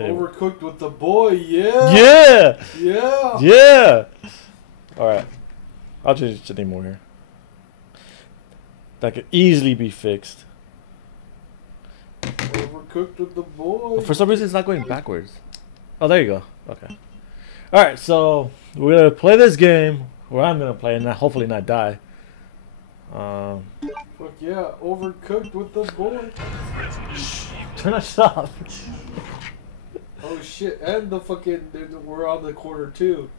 Okay. Overcooked with the boy, yeah. Yeah. Yeah. Yeah. All right. I'll change the name more here. That could easily be fixed. Overcooked with the boy. But for some reason, it's not going backwards. Oh, there you go. Okay. All right. So we're gonna play this game, or I'm gonna play, and hopefully not die. Fuck yeah, overcooked with the boy. Turn that shit off. Oh shit, and the fucking, we're on the quarter too.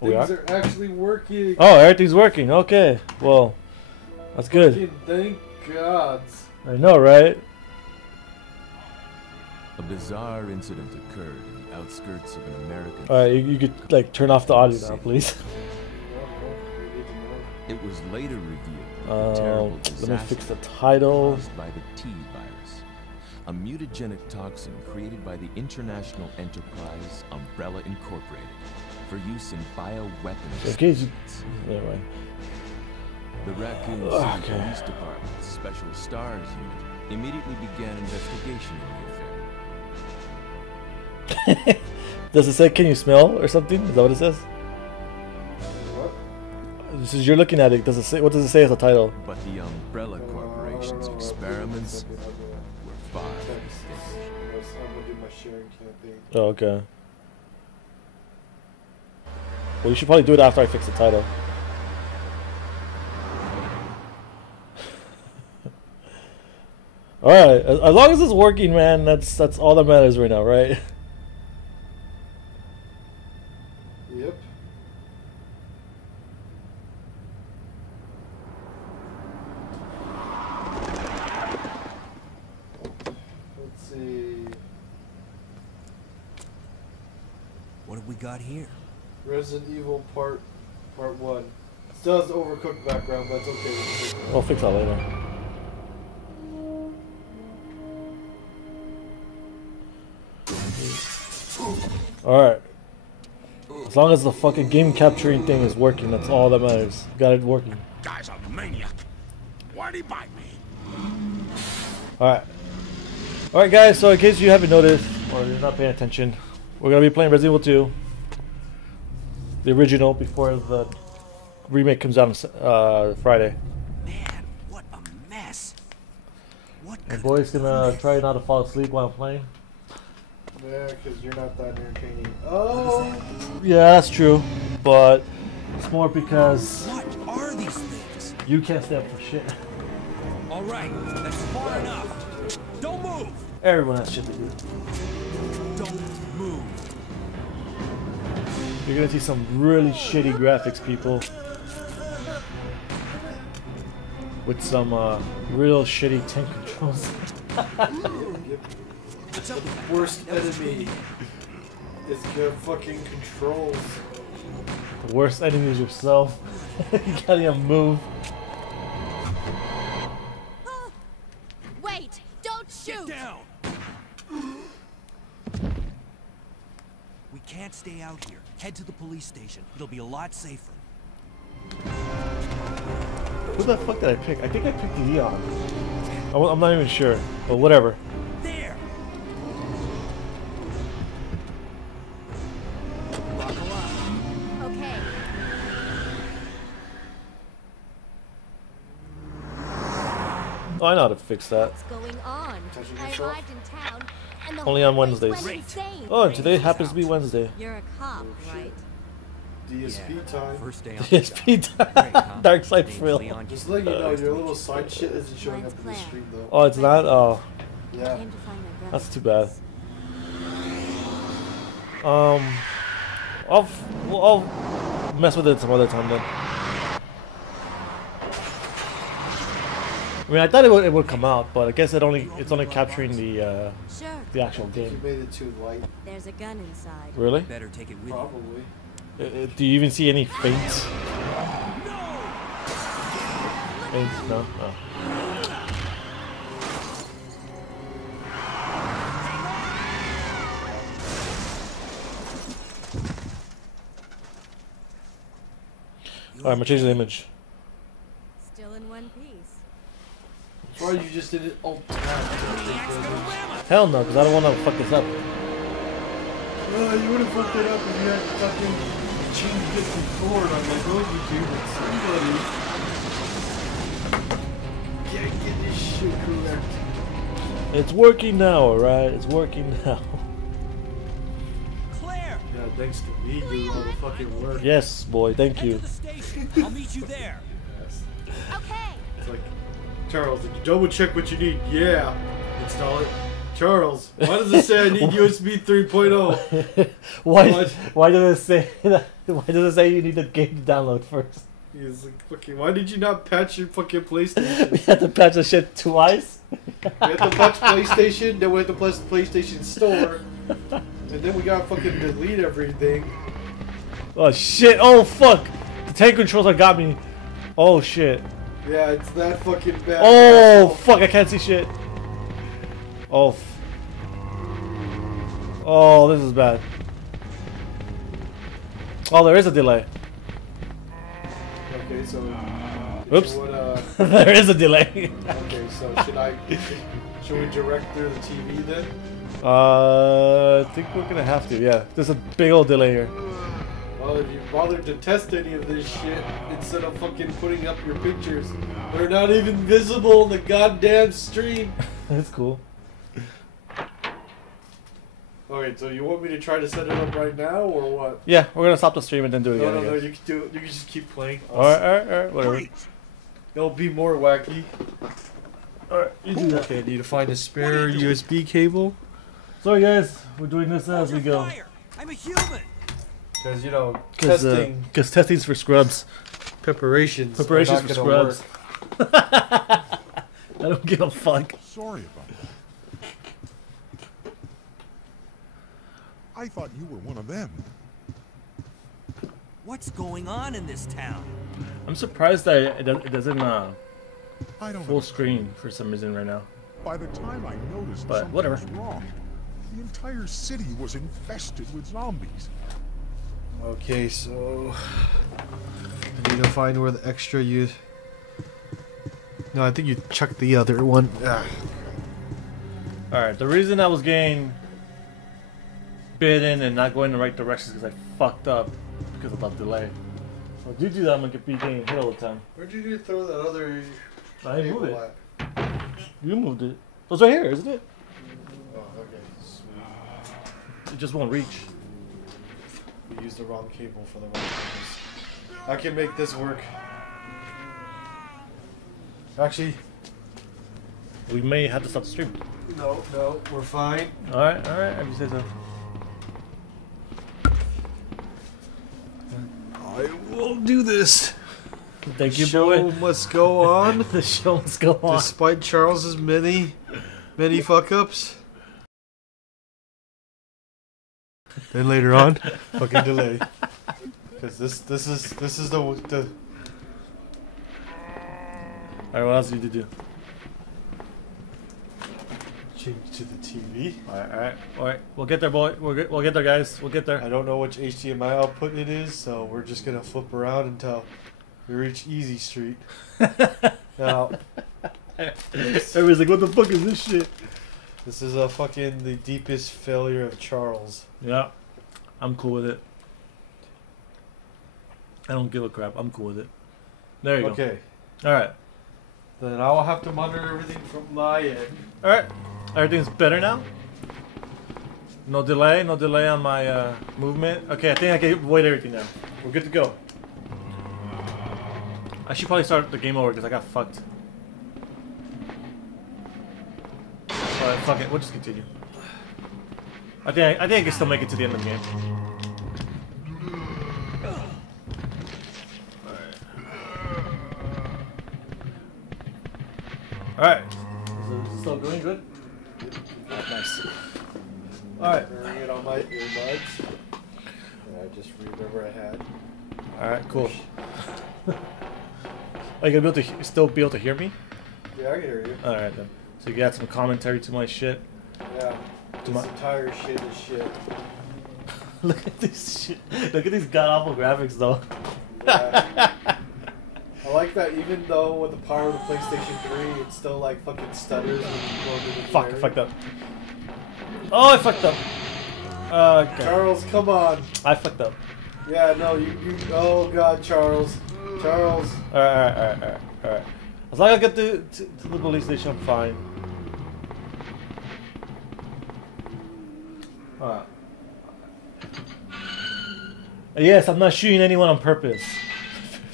We Things are? are actually working. Oh, everything's working. Okay. Well, that's good. Fucking thank God. I know, right? A bizarre incident occurred in the outskirts of an American. All right, you could like turn off the audio now, please. It was later revealed that the terrible Let me fix disaster the title. caused by the T virus, a mutagenic toxin created by the international enterprise Umbrella Incorporated for use in bioweapons. In case you, anyway. The Raccoon City Police Department's Special Stars unit immediately began investigation in the affair. Does it say "Can you smell" or something? Is that what it says? What? This is, you're looking at it. Does it say? What does it say as a title? But the Umbrella Corporation's experiments were far from finished. I'm gonna do my sharing campaign. Oh, okay. Well, you should probably do it after I fix the title. All right, as long as it's working, man, that's all that matters right now, right? Yep. Let's see. What have we got here? Resident Evil Part 1. Still has overcooked background, but it's okay. I'll fix that later. Alright. As long as the fucking game capturing thing is working, that's all that matters. Got it working. Guy's a maniac. Why'd he bite me? Alright. Alright guys, so in case you haven't noticed, or you're not paying attention, we're going to be playing Resident Evil 2. The original, before the remake comes out on Friday. Man, what a mess. What My could boy's have going done to this? try not to fall asleep while I'm playing. Yeah, because you're not that entertaining. Oh! Yeah, that's true, but it's more because What are these things? you can't stand for shit. All right, that's far enough. Don't move. Everyone has shit to do. Don't move. You're gonna see some really shitty graphics, people, with some real shitty tank controls. What's up with that? Worst enemy is your fucking controls. The worst enemy is yourself. You can't even move. Wait! Don't shoot! Get down. We can't stay out here. Head to the police station. It'll be a lot safer. Who the fuck did I pick? I think I picked Leon. I'm not even sure, but whatever. There. Buckle up. Okay. Oh, I know how to fix that. What's going on? Touching I yourself? arrived in town and the Only whole on place Wednesdays. went insane. Oh, and today happens to be Wednesday. You're a cop, right? DSP time. First day on the DSP job. Great, huh? Dark Side Name's Frill. Leon. Just letting you know, your little side shit isn't showing up in the stream though. Oh, it's not? Oh, Yeah. Came to find my brother. that's too bad. I'll mess with it some other time then. I mean, I thought it would come out, but I guess it's only capturing the Sure. actual You game. made it too light, There's a gun inside. Really? Better take it with you. probably. Do you even see any feints? Feints? No. Oh. Alright, I'm gonna change the image. Still in one piece. That's why you just did it alt tab. Hell no, because I don't want to fuck this up. You would have fucked it up if you had fucking changed it before. And I'm like, oh, you do it. Somebody can't get this shit correct. It's working now, alright? It's working now. Claire! Yeah, thanks to me doing all the fucking work. Yes, boy, thank Head to you. the station. I'll meet you there. Yes. Okay. It's like, Charles, did you double check what you need? Yeah. Install it. Charles, why does it say I need USB 3.0? Why does it say that? Why does it say you need the game to download first? He's like, fucking, why did you not patch your fucking PlayStation? We had to patch the shit twice. We had to patch PlayStation, then we had to patch PlayStation Store, and then we gotta fucking delete everything. Oh shit! Oh fuck! The tank controller got me. Oh shit! Yeah, it's that fucking bad. Oh fuck! I can't see shit. Oh. Oh, this is bad. Oh, there is a delay. Okay, so. Oops. What, There is a delay. okay, so should we direct through the TV then? I think we're gonna have to. Yeah, there's a big old delay here. Well, if you bothered to test any of this shit instead of fucking putting up your pictures, they're not even visible in the goddamn stream. That's cool. Okay, so you want me to try to set it up right now or what? Yeah, we're gonna stop the stream and then do it again. No, I no, guess. you can do it. You can just keep playing. Alright, whatever. Great. It'll be more wacky. Alright, you do that. Okay, I need to find a spare USB cable. Sorry guys, we're doing this as we Under go. fire. I'm a human. Because, you know, Because testing's for scrubs. preparations. Preparations are for not gonna scrubs. I don't give a fuck. Sorry about that. I thought you were one of them. What's going on in this town? I'm surprised that it doesn't I don't full know. screen for some reason right now. By the time I noticed But something whatever. was wrong, the entire city was infested with zombies. Okay, so I need to find where the extra use. No, I think you chucked the other one. Alright, the reason I was getting bitten and not going in the right direction is because I fucked up because of that delay. So due to that, I'm gonna be getting hit all the time. Where'd you throw that other? I didn't move cable it. at? You moved it. Oh, it's right here, isn't it? Oh, okay. Sweet. It just won't reach. We used the wrong cable for the wrong purpose. I can make this work. Actually, We may have to stop the stream. no, we're fine. Alright, if you say so. I will do this. Thank you, Show boy. must go on, The show must go on. despite Charles's many fuck ups. Then later on, fucking delay. Because this is the Alright, what else do you need to do? change to the TV. Alright. We'll get there, boy. We'll get there, guys. We'll get there. I don't know which HDMI output it is, so we're just gonna flip around until we reach Easy Street. Now, Everybody's like, what the fuck is this shit? this is a fucking the deepest failure of Charles. Yeah, I'm cool with it. I don't give a crap. I'm cool with it. There you Okay, go. Alright. then I will have to monitor everything from my end. Alright. Everything's better now? No delay on my movement. Okay, I think I can avoid everything now. We're good to go. I should probably start the game over because I got fucked. Alright, fuck it. We'll just continue. I think I can still make it to the end of the game. Alright. Is it still going good? Nice. Alright. Wearing it on my earbuds. And I just remember I had. Alright, cool. Are you gonna be able to still be able to hear me? Yeah, I can hear you. Alright then. So you got some commentary to my shit. Yeah. To This my- entire shit is shit. Look at this shit. Look at these god awful graphics though. Yeah. I like that even though with the power of the PlayStation 3, it still like fucking stutters when you go into the Fuck, I area. fucked up. Oh, I fucked up. Okay. Charles, come on. I fucked up. Yeah, no, you. Oh God, Charles. Charles. Alright. As long as I get to the police station, I'm fine. Alright. Yes, I'm not shooting anyone on purpose.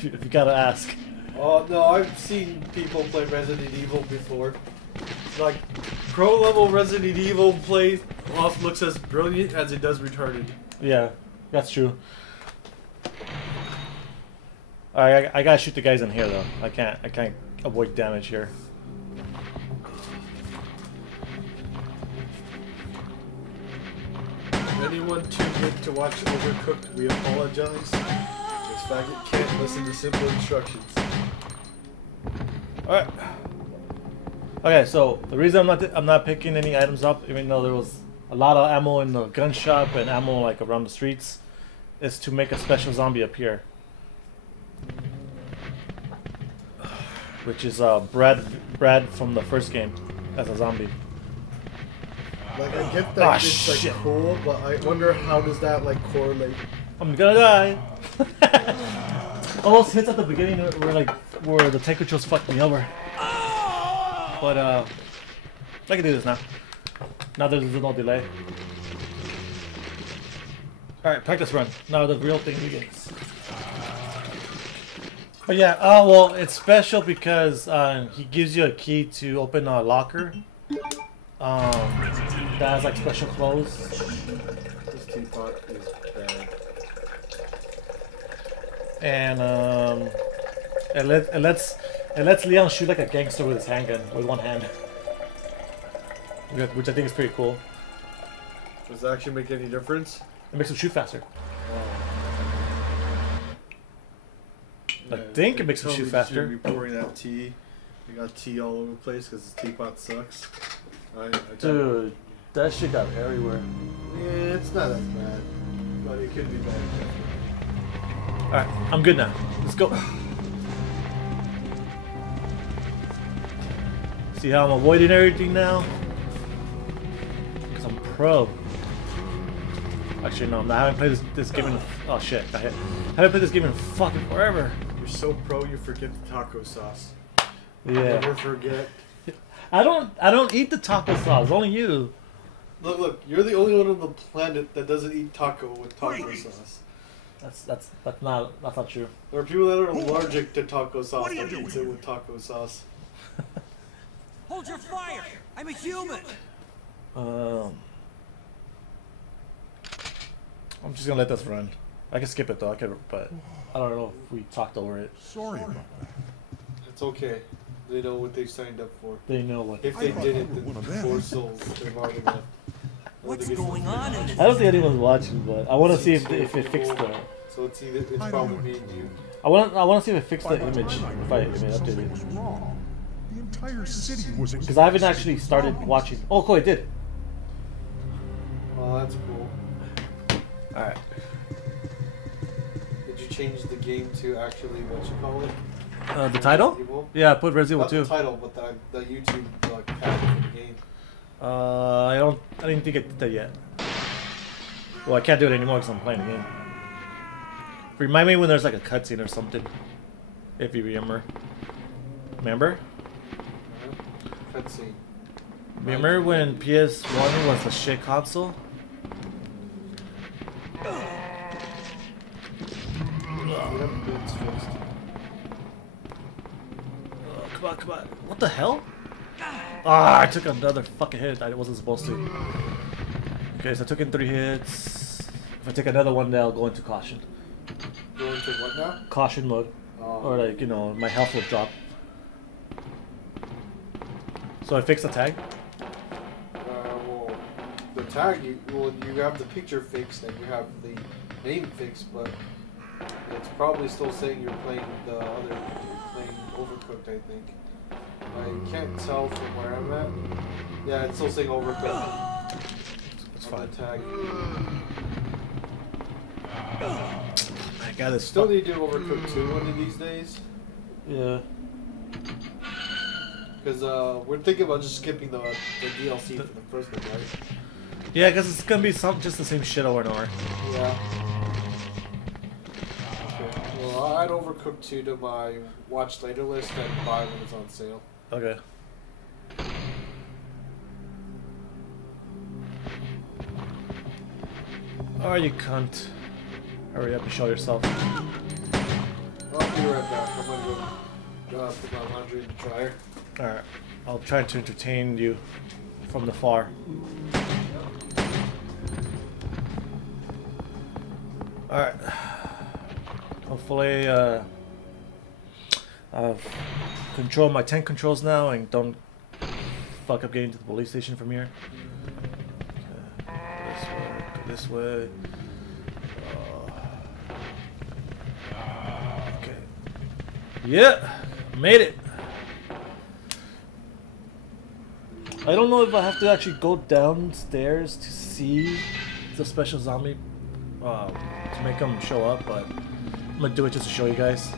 if you gotta ask. Oh no, I've seen people play Resident Evil before. Like, pro level Resident Evil play looks as brilliant as it does retarded. Yeah, that's true. Alright, I gotta shoot the guys in here though. I can't avoid damage here. Anyone tuned in to watch Overcooked, we apologize. This faggot can't listen to simple instructions. Alright. Okay, so the reason I'm not picking any items up, even though there was a lot of ammo in the gun shop and ammo like around the streets, is to make a special zombie appear. Which is Brad from the first game as a zombie. Like, I get that it's like shit. cool, but I wonder how does that like correlate? I'm gonna die. All those hits at the beginning where the tank controls fucked me over. But I can do this now. Now there's no delay. Alright, practice run. Now the real thing begins. But yeah, well, it's special because he gives you a key to open a locker. That has like special clothes. This teapot is bad. And it lets Leon shoot like a gangster with his handgun with one hand, which I think is pretty cool. Does that actually make any difference? It makes him shoot faster. I Yeah, think it makes him shoot faster. Be pouring that tea. You got tea all over the place because the teapot sucks. Dude, that shit got everywhere. Yeah, it's not as bad, but it could be bad. Alright, I'm good now. Let's go. See how I'm avoiding everything now? Because I'm pro. Actually, no, I haven't played this game in... Oh shit, I haven't played this game in fucking forever. You're so pro, you forget the taco sauce. Yeah. Never forget. I don't eat the taco sauce, only you. Look, you're the only one on the planet that doesn't eat taco with taco sauce. That's not true. There are people that are allergic to taco sauce that eats it with taco sauce. Hold your fire! I'm a human! I'm just gonna let this run. I can skip it though, but I don't know if we talked over it. Sorry about that. It's okay. They know what they signed up for. They know what. If they didn't, then 4 souls. They've already left. What's going on in this? I don't think anyone's watching, but I want to see if it fixed the. So it's probably me and you. I want to see if it fixed the By the image. time If I realized something updated was it. wrong. The entire city was Because I haven't actually started watching. Oh, cool, it did. Oh, that's cool. Alright. Did you change the game to actually what you call it? The title? Evil? Yeah, I put Resident Not Evil the 2. title, but the YouTube tag for the game. I didn't think I did that yet. Well, I can't do it anymore because I'm playing the game. Remind me when there's like a cutscene or something. If you remember. Remember? Cutscene. Remember when PS1 was the shit console? Come on. What the hell? Ah, I took another fucking hit. I wasn't supposed to. Okay, so I took in 3 hits. If I take another one, then I'll go into caution. Go into what now? Caution mode. Or like, you know, my health will drop. So I fixed the tag? Well, the tag, you have the picture fixed and you have the name fixed, but it's probably still saying you're playing Overcooked, I think. I can't tell from where I'm at. Yeah, it's still saying Overcooked. That's on fine. the tag. I got this. Still need to do Overcooked 2 one of these days. Yeah. Because we're thinking about just skipping the DLC for the first one, right? Yeah, because it's gonna be just the same shit over and over. Yeah. Okay. Well, I'd overcook 2 to my watch later list and buy when it's on sale. Okay. Alright, you cunt. Hurry up and show yourself. I'll be right back. I'm gonna go put my laundry in the dryer. Alright. I'll try to entertain you from the far. Alright. Hopefully, I've controlled my tank controls now and don't fuck up getting to the police station from here. Okay. This way. Okay. Yeah! Made it! I don't know if I have to actually go downstairs to see the special zombie to make them show up, but I'm gonna do it just to show you guys.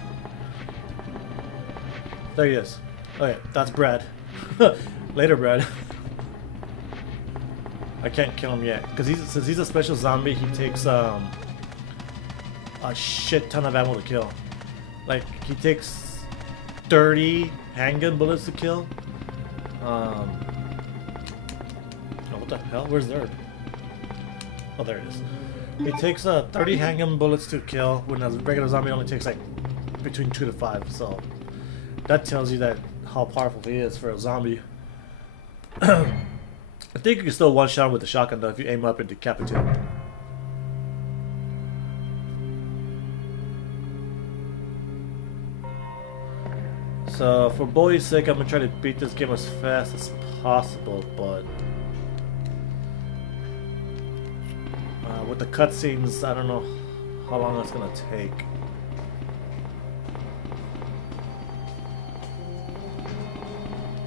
There he is. Okay, that's Brad. Later, Brad. I can't kill him yet because since he's a special zombie, he takes a shit ton of ammo to kill. Like he takes 30 handgun bullets to kill. Oh, what the hell? Where's Zerb? Oh, there it is. He takes 30 handgun bullets to kill when a regular zombie only takes like between 2 to 5. So that tells you that how powerful he is for a zombie. I think you can still one-shot him with the shotgun though if you aim up and decapitate him. So for Boy's sake, I'm gonna try to beat this game as fast as possible, but with the cutscenes, I don't know how long it's gonna take.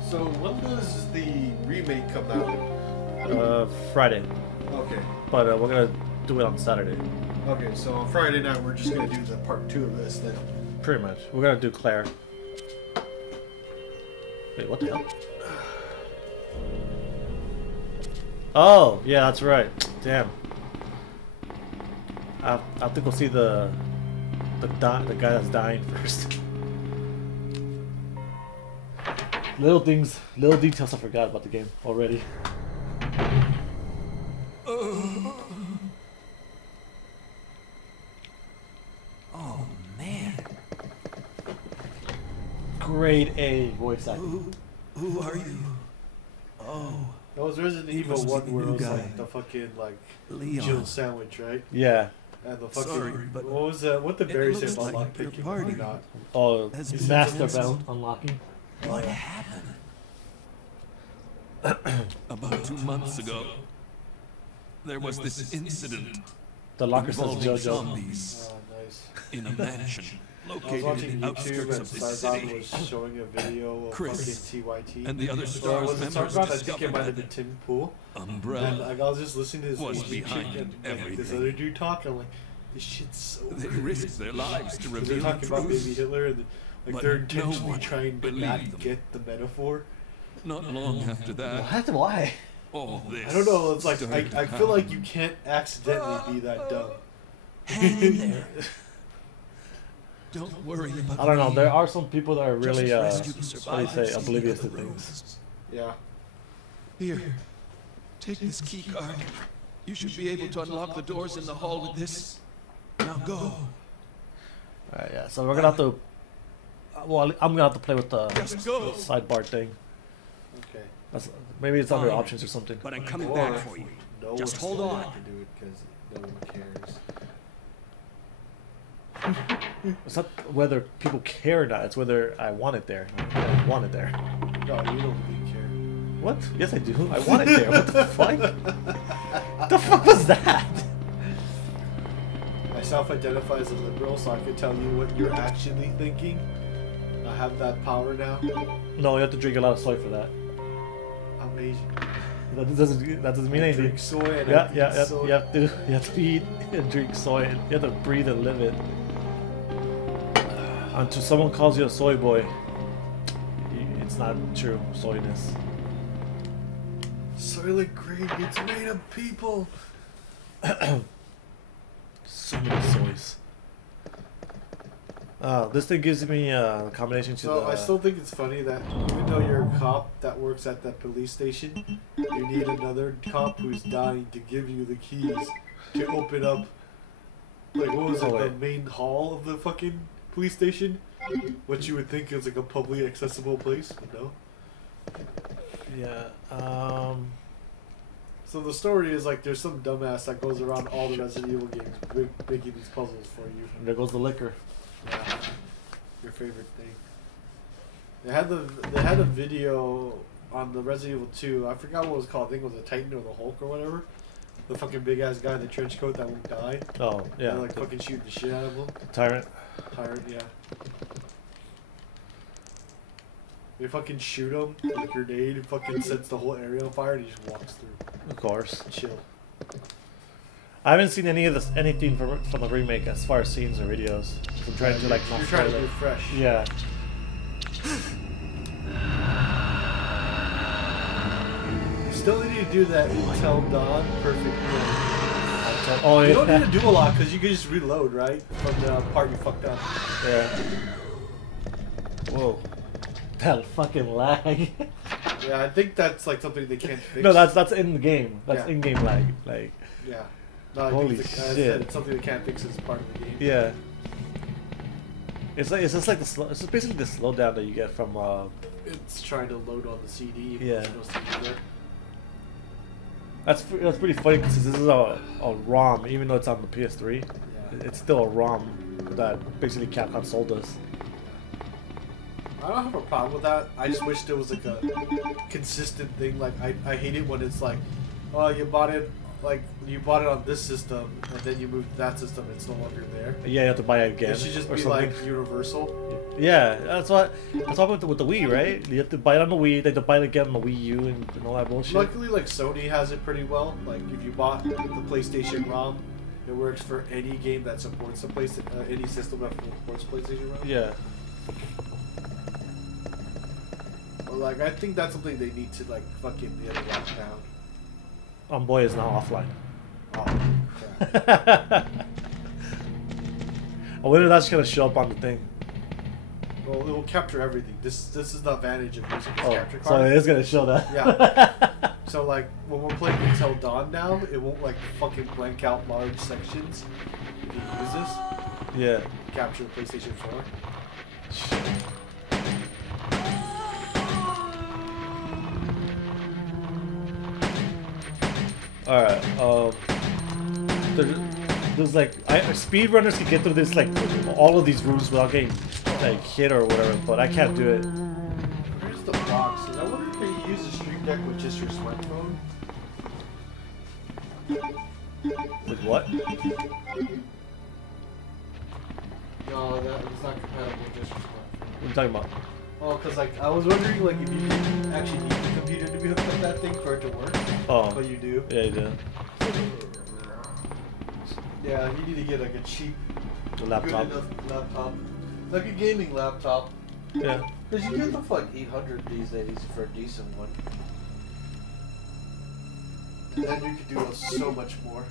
So when does the remake come out? Friday. Okay. But we're gonna do it on Saturday. Okay, so on Friday night we're just gonna do the part 2 of this then. Pretty much. We're gonna do Claire. Wait, what the hell? Oh, yeah, that's right. Damn. I have to go see the guy that's dying first. Little things, little details I forgot about the game already. Oh, man. Grade A voice acting. Who are you? Oh. That was Resident Evil must 1 be where the it was guy. like the fucking like Leon. Jill sandwich, right? Yeah. And the fucking Sorry, but what was that? What the berry say looks about like your lockpicking party. or not? Oh, Has been master canceled. belt unlocking. What happened? About 2 months ago, there was this incident The locker says involving JoJo. zombies Oh, nice. in a mansion I was located watching in the YouTube outskirts and of the Spaz city. was showing a video of Chris fucking TYT. and the other Was Stars it members Starcraft? I think it might have discovered been Tim Pool. that And Umbrella. like, I was just listening to this was Asian behind chick and like, this everything. other dude talk. I'm like, this shit's so They crazy. risked their lives to They're reveal the talking about baby truth. Hitler and like But they're no intentionally one trying to believed not them. get the metaphor. Not long after that, What? Why? all this. I don't know. It's like started I to feel like happen. you can't accidentally be that dumb. Hang in there. Don't worry about I don't know. me. There are some people that are really, Just rescue the what do you say, survivors in the oblivious to other things. rooms. Yeah. Here, take this key card. You should be able to unlock the doors in the hall with this. Now go. Alright, yeah. So we're gonna have to. Well, I'm gonna have to play with the Just go. sidebar thing. Okay. That's, maybe it's under Fine. options or something. But I'm coming Or back for you. no Just one's hold gonna on. have to do it because no one cares. It's not whether people care or not. It's whether I want it there. I want it there. No, you don't really care. What? Yes, I do. I want it there. What the fuck? What the fuck was that? I self-identify as a liberal, so I can tell you what you're actually thinking. I have that power now. No, you have to drink a lot of soy for that. I'm Asian. That doesn't mean I anything. drink soy and Yeah, I yeah, eat yeah. soy. You have to eat and drink soy. And you have to breathe and live it. Until someone calls you a soy boy, it's not true soyness. Soylent Green, it's made of people. So many soys. This thing gives me a combination to So I still think it's funny that even though you're a cop that works at that police station, you need another cop who's dying to give you the keys to open up. Like, what was it? The main hall of the fucking police station? What you would think is like a publicly accessible place, but no. Yeah. So the story is like there's some dumbass that goes around all the Resident Evil games making these puzzles for you. And there goes the liquor. Yeah. Your favorite thing. They had a video on the Resident Evil 2. I forgot what it was called. I think it was the Titan or the Hulk or whatever. The fucking big ass guy in the trench coat that won't die. Oh yeah. And like fucking shoot the shit out of him. Tyrant. Tyrant, yeah. They fucking shoot him with a grenade and fucking sets the whole area on fire and he just walks through. Of course. Chill. I haven't seen anything from the remake as far as scenes or videos. I'm trying to like. You're trying to do it fresh. Yeah. Still need to do that Until Dawn perfect play. Oh yeah. You don't need to do a lot because you can just reload, right? From the part you fucked up. Yeah. Whoa. That fucking lag. Yeah, I think that's like something they can't fix. No, that's in the game. That's Yeah. in-game lag. Like. Yeah. No, I Holy think it's, shit. it's something they can't fix as part of the game. Yeah. It's just like it's just basically the slowdown that you get from. It's trying to load on the CD. Yeah. There's no CD there. That's pretty funny because this is a ROM, even though it's on the PS3. Yeah. It's still a ROM that basically Capcom sold us. I don't have a problem with that. I just wish there was like a consistent thing. Like I hate it when it's like, oh, you bought it on this system and then you moved to that system. It's no longer there. Yeah, you have to buy it again. It should just or be something. like universal. Yeah, that's what with the Wii, right? You have to buy it on the Wii, then to buy it again on the Wii U and all that bullshit. Luckily, like Sony has it pretty well. Like if you bought the PlayStation ROM, it works for any game that supports any system that supports PlayStation ROM. Yeah. But like I think that's something they need to like fucking get locked down. Boy is now offline. Oh crap. I wonder if that's gonna show up on the thing. Well, it will capture everything. This is the advantage of using this capture So card. it is gonna show that. Yeah. So like when we're playing Until Dawn now, it won't like fucking blank out large sections if you use this. Yeah. Capture the PlayStation 4. Alright, there's like speedrunners can get through this like all of these rooms without getting like hit or whatever, but I can't do it. Where's the box? And I wonder if you use the Stream Deck with just your smartphone. With what? No, that is not compatible with just your smartphone. What are you talking about? Oh, because like I was wondering like if you actually need the computer to be hooked up that thing for it to work. Oh. But you do. Yeah, you do. Yeah, you need to get like a cheap, Laptop. good enough laptop, like a gaming laptop. Yeah. Because you get them for like 800 these days for a decent one. And then you could do so much more.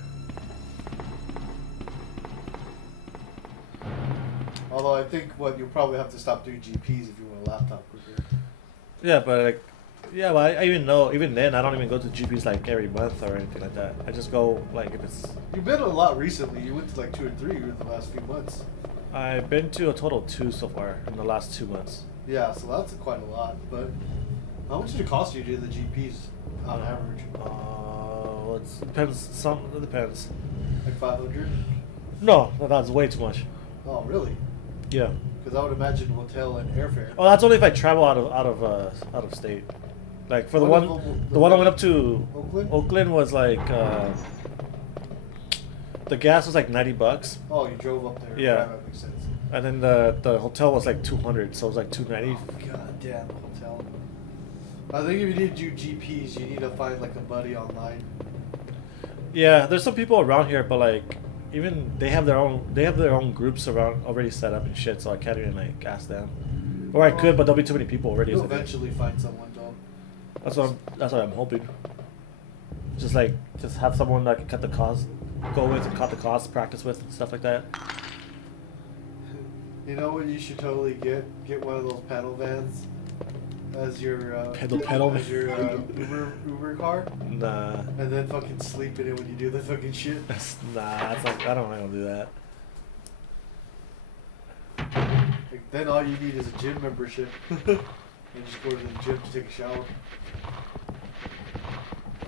Although I think you'll probably have to stop doing GPs if you want a laptop quicker. Yeah, but like, yeah, but I even then I don't even go to GPs like every month or anything like that. I just go like if it's. You've been a lot recently. You went to like 2 or 3 in the last few months. I've been to a total of 2 so far in the last 2 months. Yeah, so that's quite a lot. But how much did it cost you to do the GPs on average? Well, it depends. It depends. Like 500? No, that's way too much. Oh, really? Yeah. Because I would imagine hotel and airfare. Oh, that's only if I travel out of state. Like for the What one, if the one I went up to Oakland? Oakland was like the gas was like $90, Oh, you drove up there. Yeah. That makes sense. and then the hotel was like $200, so it was like $290. Oh, god damn, the hotel. I think if you need to do GPs, you need to find like a buddy online. Yeah, there's some people around here, but like even they have their own groups around already set up and shit, so I can't even like ask them. Or I could, but there'll be too many people already. You'll Isn't it? eventually find someone, though. That's what I'm hoping. Just have someone that can cut the cost, go with and cut the cost, practice with, and stuff like that. You know what you should totally get? Get one of those pedal vans as your Uber car. Nah. And then fucking sleep in it when you do the fucking shit. Nah, that's like I don't want to do that. Like, then all you need is a gym membership. And just go to the gym to take a shower.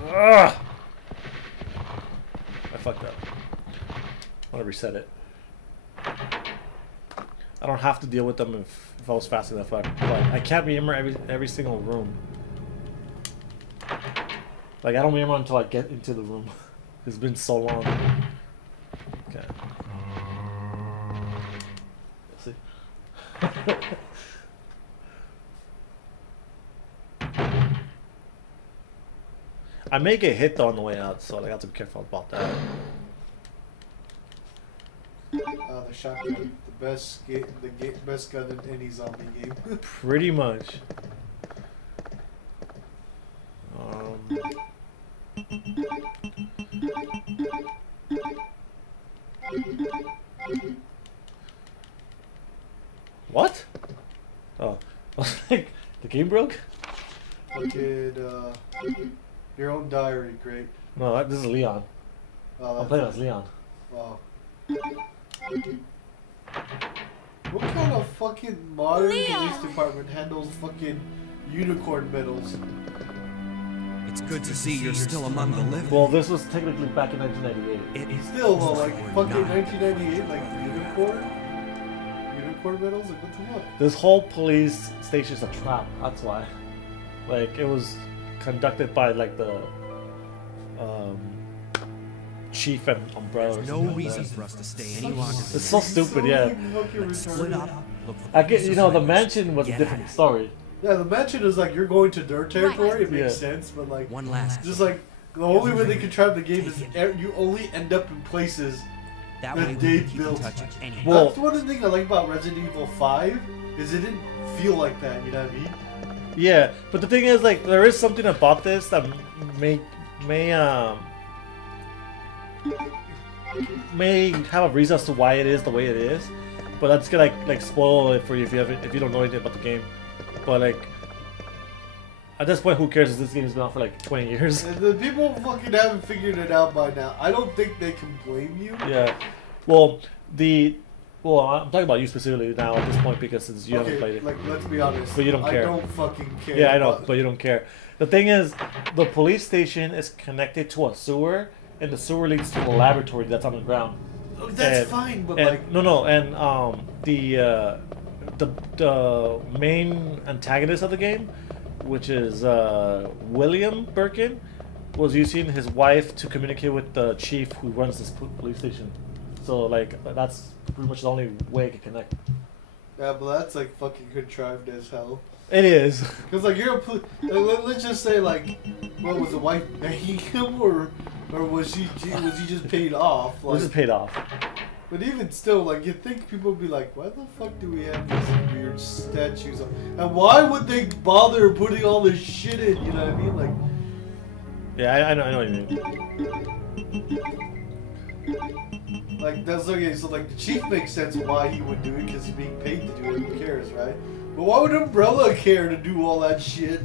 Ugh! I fucked up. I want to reset it. I don't have to deal with them if I was fast enough, but I can't remember every single room. Like I don't remember until I get into the room. It's been so long. Okay. Let's see. I may get hit though on the way out, so I have to be careful about that. The shotgun, the best gun in any zombie game. Pretty much. What? Oh, I was like, the game broke? Fucking, your own diary, great. No, this is Leon. Oh, I'm playing as Leon. Wow. What kind of fucking modern police department handles fucking unicorn medals? It's good to see you're still among the living. Well, this was technically back in 1998. It is Still, like fucking 1998, like unicorn medals? Like, what the fuck? This whole police station's a trap. That's why. Like, it was conducted by like the chief and umbrella. There's no reason for us to stay any longer. It's so stupid, yeah. Let's split up. Look for I get, you know, the mansion was a different story. Yeah, the mansion is like you're going to their territory. It makes sense, but like one last. just like the only way they contrive the game is you only end up in places that that they built. Well, that's one of the things I like about Resident Evil 5 is it didn't feel like that. You know what I mean? Yeah, but the thing is, like, there is something about this that may have a reason as to why it is the way it is, but that's gonna like spoil it for you if you don't know anything about the game. But like, at this point, who cares? This game's been out for like 20 years. And the people fucking haven't figured it out by now. I don't think they can blame you. Yeah. Well, I'm talking about you specifically now at this point because since you haven't played it. Like, let's be honest. But you don't care. I don't fucking care. Yeah, I know, but you don't care. The thing is, the police station is connected to a sewer, and the sewer leads to the laboratory that's on the ground. Oh, that's fine, but like the main antagonist of the game, which is William Birkin, was using his wife to communicate with the chief who runs this police station. So like that's pretty much the only way I can connect. Yeah, but that's like fucking contrived as hell. It is. Cause like you're let's just say like, what was the wife begging him or was he just paid off? Like, was just paid off. But even still, like you think people would be like, why the fuck do we have these weird statues on? And why would they bother putting all this shit in? You know what I mean? Like. Yeah, I know what you mean. Like that's okay. So like the chief makes sense why he would do it because he's being paid to do it. Who cares, right? But why would Umbrella care to do all that shit?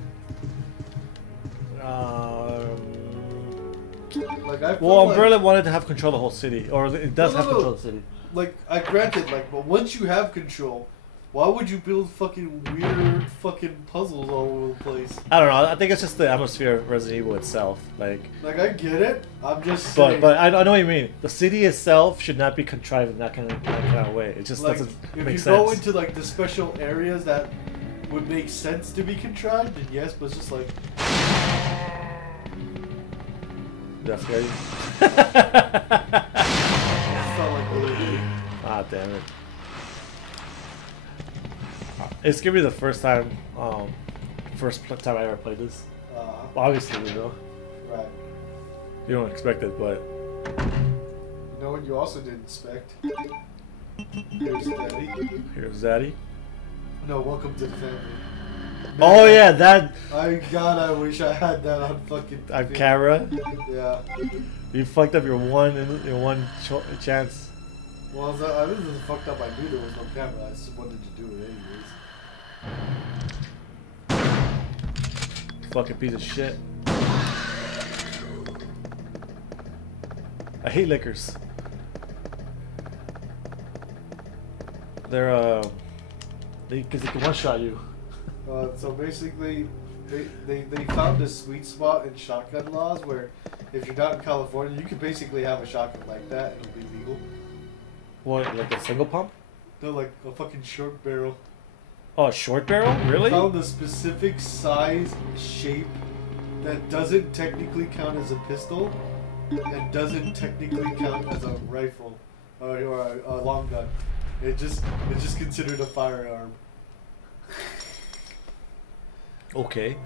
Like I feel Umbrella wanted to have control of the whole city, or it does have control of the city. Like I granted, like, but once you have control, why would you build fucking weird fucking puzzles all over the place? I don't know. I think it's just the atmosphere of Resident Evil itself. Like I get it. I'm just saying. But I know what you mean. The city itself should not be contrived in that kind of way. It just like, doesn't make sense. If you go into like the special areas that would make sense to be contrived, then yes. But it's just like. That's scary. Ah, damn it. It's gonna be the first time I ever played this. Obviously, you know. Right. You don't expect it, but. You know what you also didn't expect? Here's Daddy. Here's Daddy. No, welcome to the family. Oh yeah, that God, I wish I had that on fucking on camera. Yeah. You fucked up your one chance. Well, I wasn't fucked up. I knew there was no camera. I just wanted to do it anyways. Fucking piece of shit. I hate lickers. They're because they can one-shot you. So basically, they found a sweet spot in shotgun laws where if you're not in California, you can basically have a shotgun like that and it'll be legal. What, like a single pump? No, like a fucking short barrel. Oh, a short barrel? Really? They found a specific size, shape that doesn't technically count as a pistol and doesn't technically count as a rifle or a long gun. It's just considered a firearm. Okay.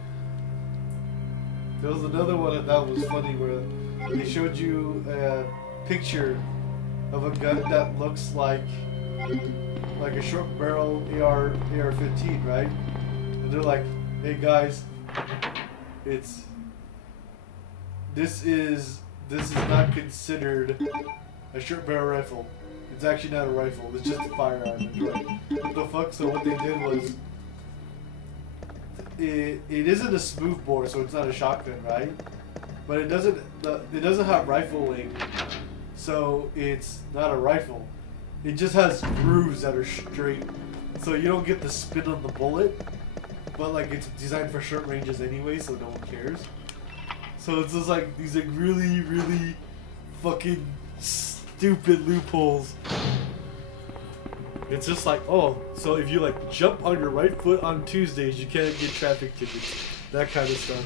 There was another one that was funny where they showed you a picture of a gun that looks like a short barrel AR-15, right? And they're like, "Hey guys, this is not considered a short barrel rifle. It's actually not a rifle. It's just a firearm." And they're like, "What the fuck?" So what they did was, it isn't a smooth bore, so it's not a shotgun, right? But it doesn't have rifle wing, so it's not a rifle. It just has grooves that are straight, so you don't get the spin on the bullet. But like it's designed for short ranges anyway, so no one cares. So it's just like these like really, really fucking stupid loopholes. It's just like, oh, so if you like jump on your right foot on Tuesdays, you can't get traffic tickets. That kind of stuff.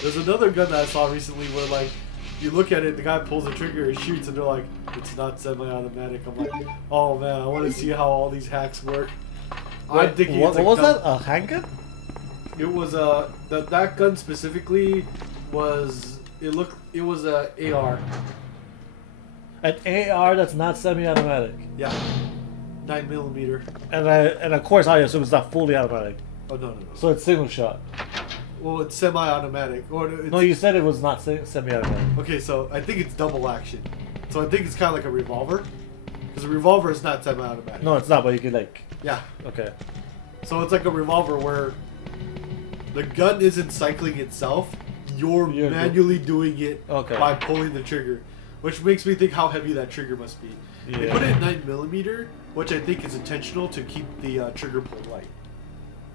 There's another gun that I saw recently where like, you look at it, the guy pulls the trigger and shoots and they're like, it's not semi-automatic. I'm like, oh man, I want to see how all these hacks work. I'm thinking what was that? A handgun? It was that gun specifically was, it was a AR. An AR that's not semi-automatic. Yeah. 9mm. And of course I assume it's not fully automatic. Oh no. So it's single shot. Well, it's semi-automatic. No, you said it was not semi-automatic. Okay, so I think it's double action. So I think it's kind of like a revolver. Because a revolver is not semi-automatic. No, it's not, but you could like... Yeah. Okay. So it's like a revolver where the gun isn't cycling itself. You're manually doing it by pulling the trigger. Which makes me think how heavy that trigger must be. Yeah. They put it at 9mm, which I think is intentional to keep the trigger pull light.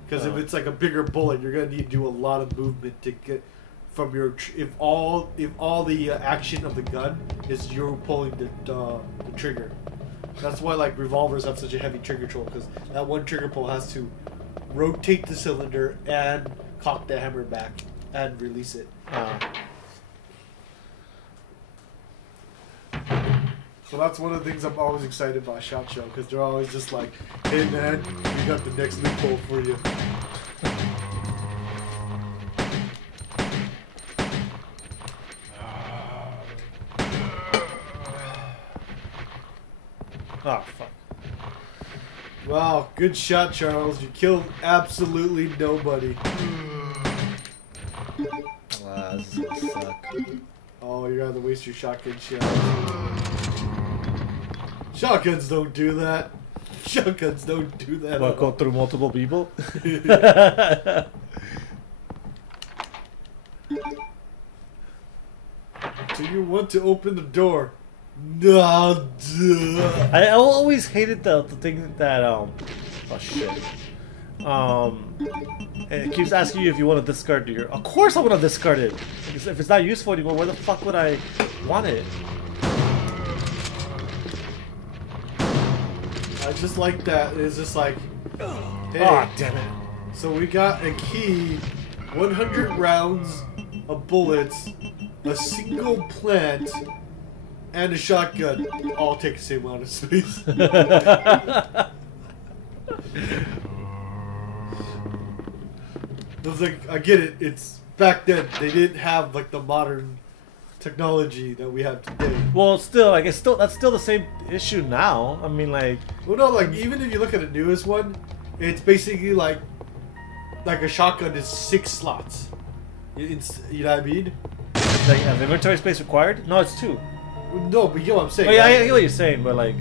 Because if it's like a bigger bullet, you're gonna need to do a lot of movement to get from your. If all the action of the gun is you're pulling the trigger. That's why like revolvers have such a heavy trigger pull, because that one trigger pull has to rotate the cylinder and cock the hammer back and release it. So that's one of the things I'm always excited about SHOT Show, because they're always just like, hey man, we got the next loophole for you. Oh, fuck. Wow, good shot, Charles. You killed absolutely nobody. Wow, this is gonna suck. Oh, you're gonna have to waste your shotgun shells. Shotguns don't do that. Shotguns don't do that. What, go through multiple people? Do you want to open the door? No. I always hated the thing that oh shit. It keeps asking you if you want to discard your. Of course I want to discard it. Because if it's not useful anymore, where the fuck would I want it? I just like that. It's just like, hey, oh damn it. So we got a key, 100 rounds of bullets, a single plant, and a shotgun. All take the same amount of space. It was like, I get it. It's back then. They didn't have like the modern technology that we have today. Well, still, like that's still the same issue now. I mean, like, well, no, like even if you look at the newest one, it's basically like like a shotgun is 6 slots. You know what I mean? Like, have inventory space required? No, it's 2. No, but you know what I'm saying. Oh yeah, right? I get what you're saying, but like,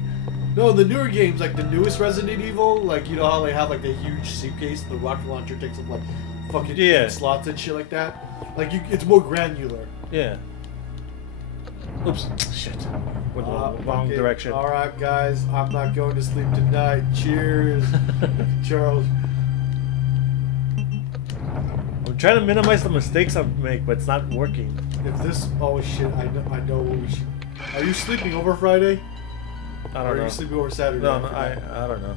No, the newer games, like the newest Resident Evil, like you know how they have like the huge suitcase, the rocket launcher takes up like fucking 8 slots and shit like that. Like it's more granular. yeah. Oops, shit. Went the wrong direction. All right, guys, I'm not going to sleep tonight. Cheers, Charles. I'm trying to minimize the mistakes I make, but it's not working. If this, oh shit, I know what we should. Are you sleeping over Friday? I don't know. Or are you sleeping over Saturday? No, I don't know.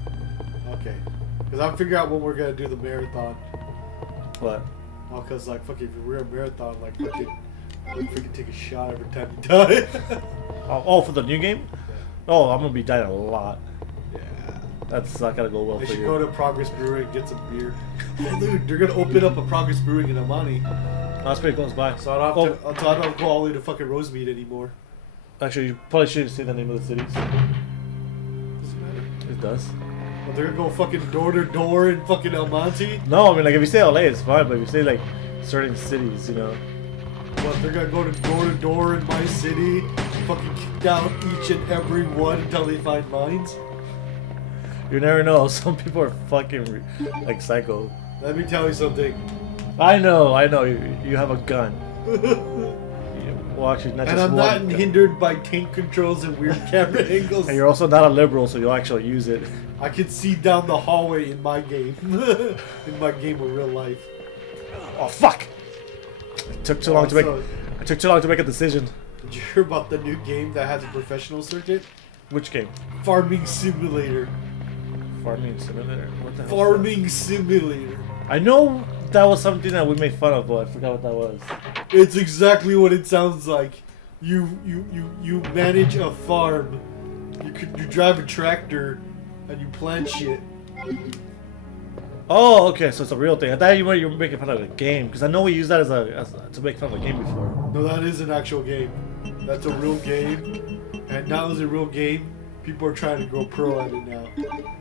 Okay, because I'm figuring out when we're gonna do the marathon. What? Oh, cause like fucking, if we're a marathon, like fucking, we freaking take a shot every time you die. Oh, for the new game? Oh, I'm gonna be dying a lot. Yeah. That's not gonna go well They for should you. go to Progress Brewing and get some beer. Oh, dude, they're gonna open up a Progress Brewing in Amani. That's pretty close by. So I don't have to. So I don't go all the way to fucking Rosemead anymore. Actually, you probably shouldn't say the name of the cities. Doesn't matter. It does. Well, they're gonna go fucking door to door in fucking El Monte. No, I mean, like, if you say LA, it's fine, but if you say, like, certain cities, you know. What, they're gonna go to door in my city, fucking kick down each and every one until they find mines? You never know. Some people are fucking, like, psycho. Let me tell you something. I know. You have a gun. Well, actually, not And just I'm one. not hindered by tank controls and weird camera angles. And you're also not a liberal, so you'll actually use it. I can see down the hallway in my game. In my game of real life. Oh, fuck! It took too long to make. It took too long to make a decision. Did you hear about the new game that has a professional circuit? Which game? Farming Simulator. Farming Simulator? What the hell? Farming Simulator. I know that was something that we made fun of, but I forgot what that was. It's exactly what it sounds like. You manage a farm. You drive a tractor and you plant shit. Oh, okay, so it's a real thing. I thought you were making fun of the game, because I know we used that as to make fun of the game before. No, that is an actual game. That's a real game. And now as a real game, people are trying to go pro at it now.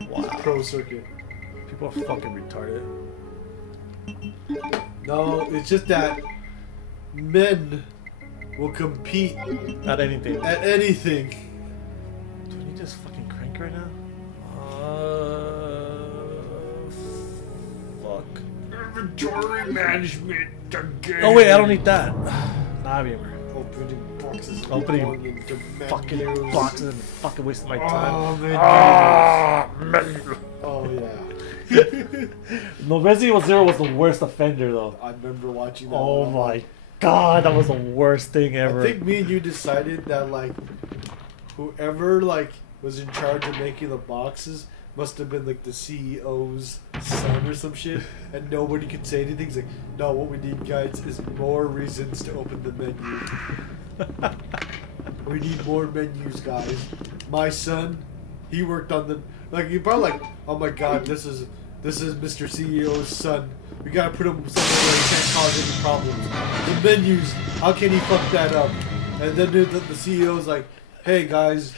Wow. Pro circuit. People are fucking retarded. No, it's just that men will compete At anything. at anything. Do we need this fucking crank right now? Fuck. Inventory management again. Oh wait, I don't need that. Nah, gamer. Opening boxes. Opening going into fucking menus. boxes and fucking wasting my Oh, time. menu. Ah, menu. Oh yeah. No, Resident Evil 0 was the worst offender though. I remember watching that. Oh one. my god, that was the worst thing ever. I think me and you decided that like whoever like was in charge of making the boxes must have been like the CEO's son or some shit, and nobody could say anything. He's like, no, what we need, guys, is more reasons to open the menu. We need more menus, guys. My son, he worked on the like. You probably like, oh my god, this is Mr. CEO's son. We gotta put him somewhere where he can't cause any problems. The menus, how can he fuck that up? And then the CEO's like, hey guys,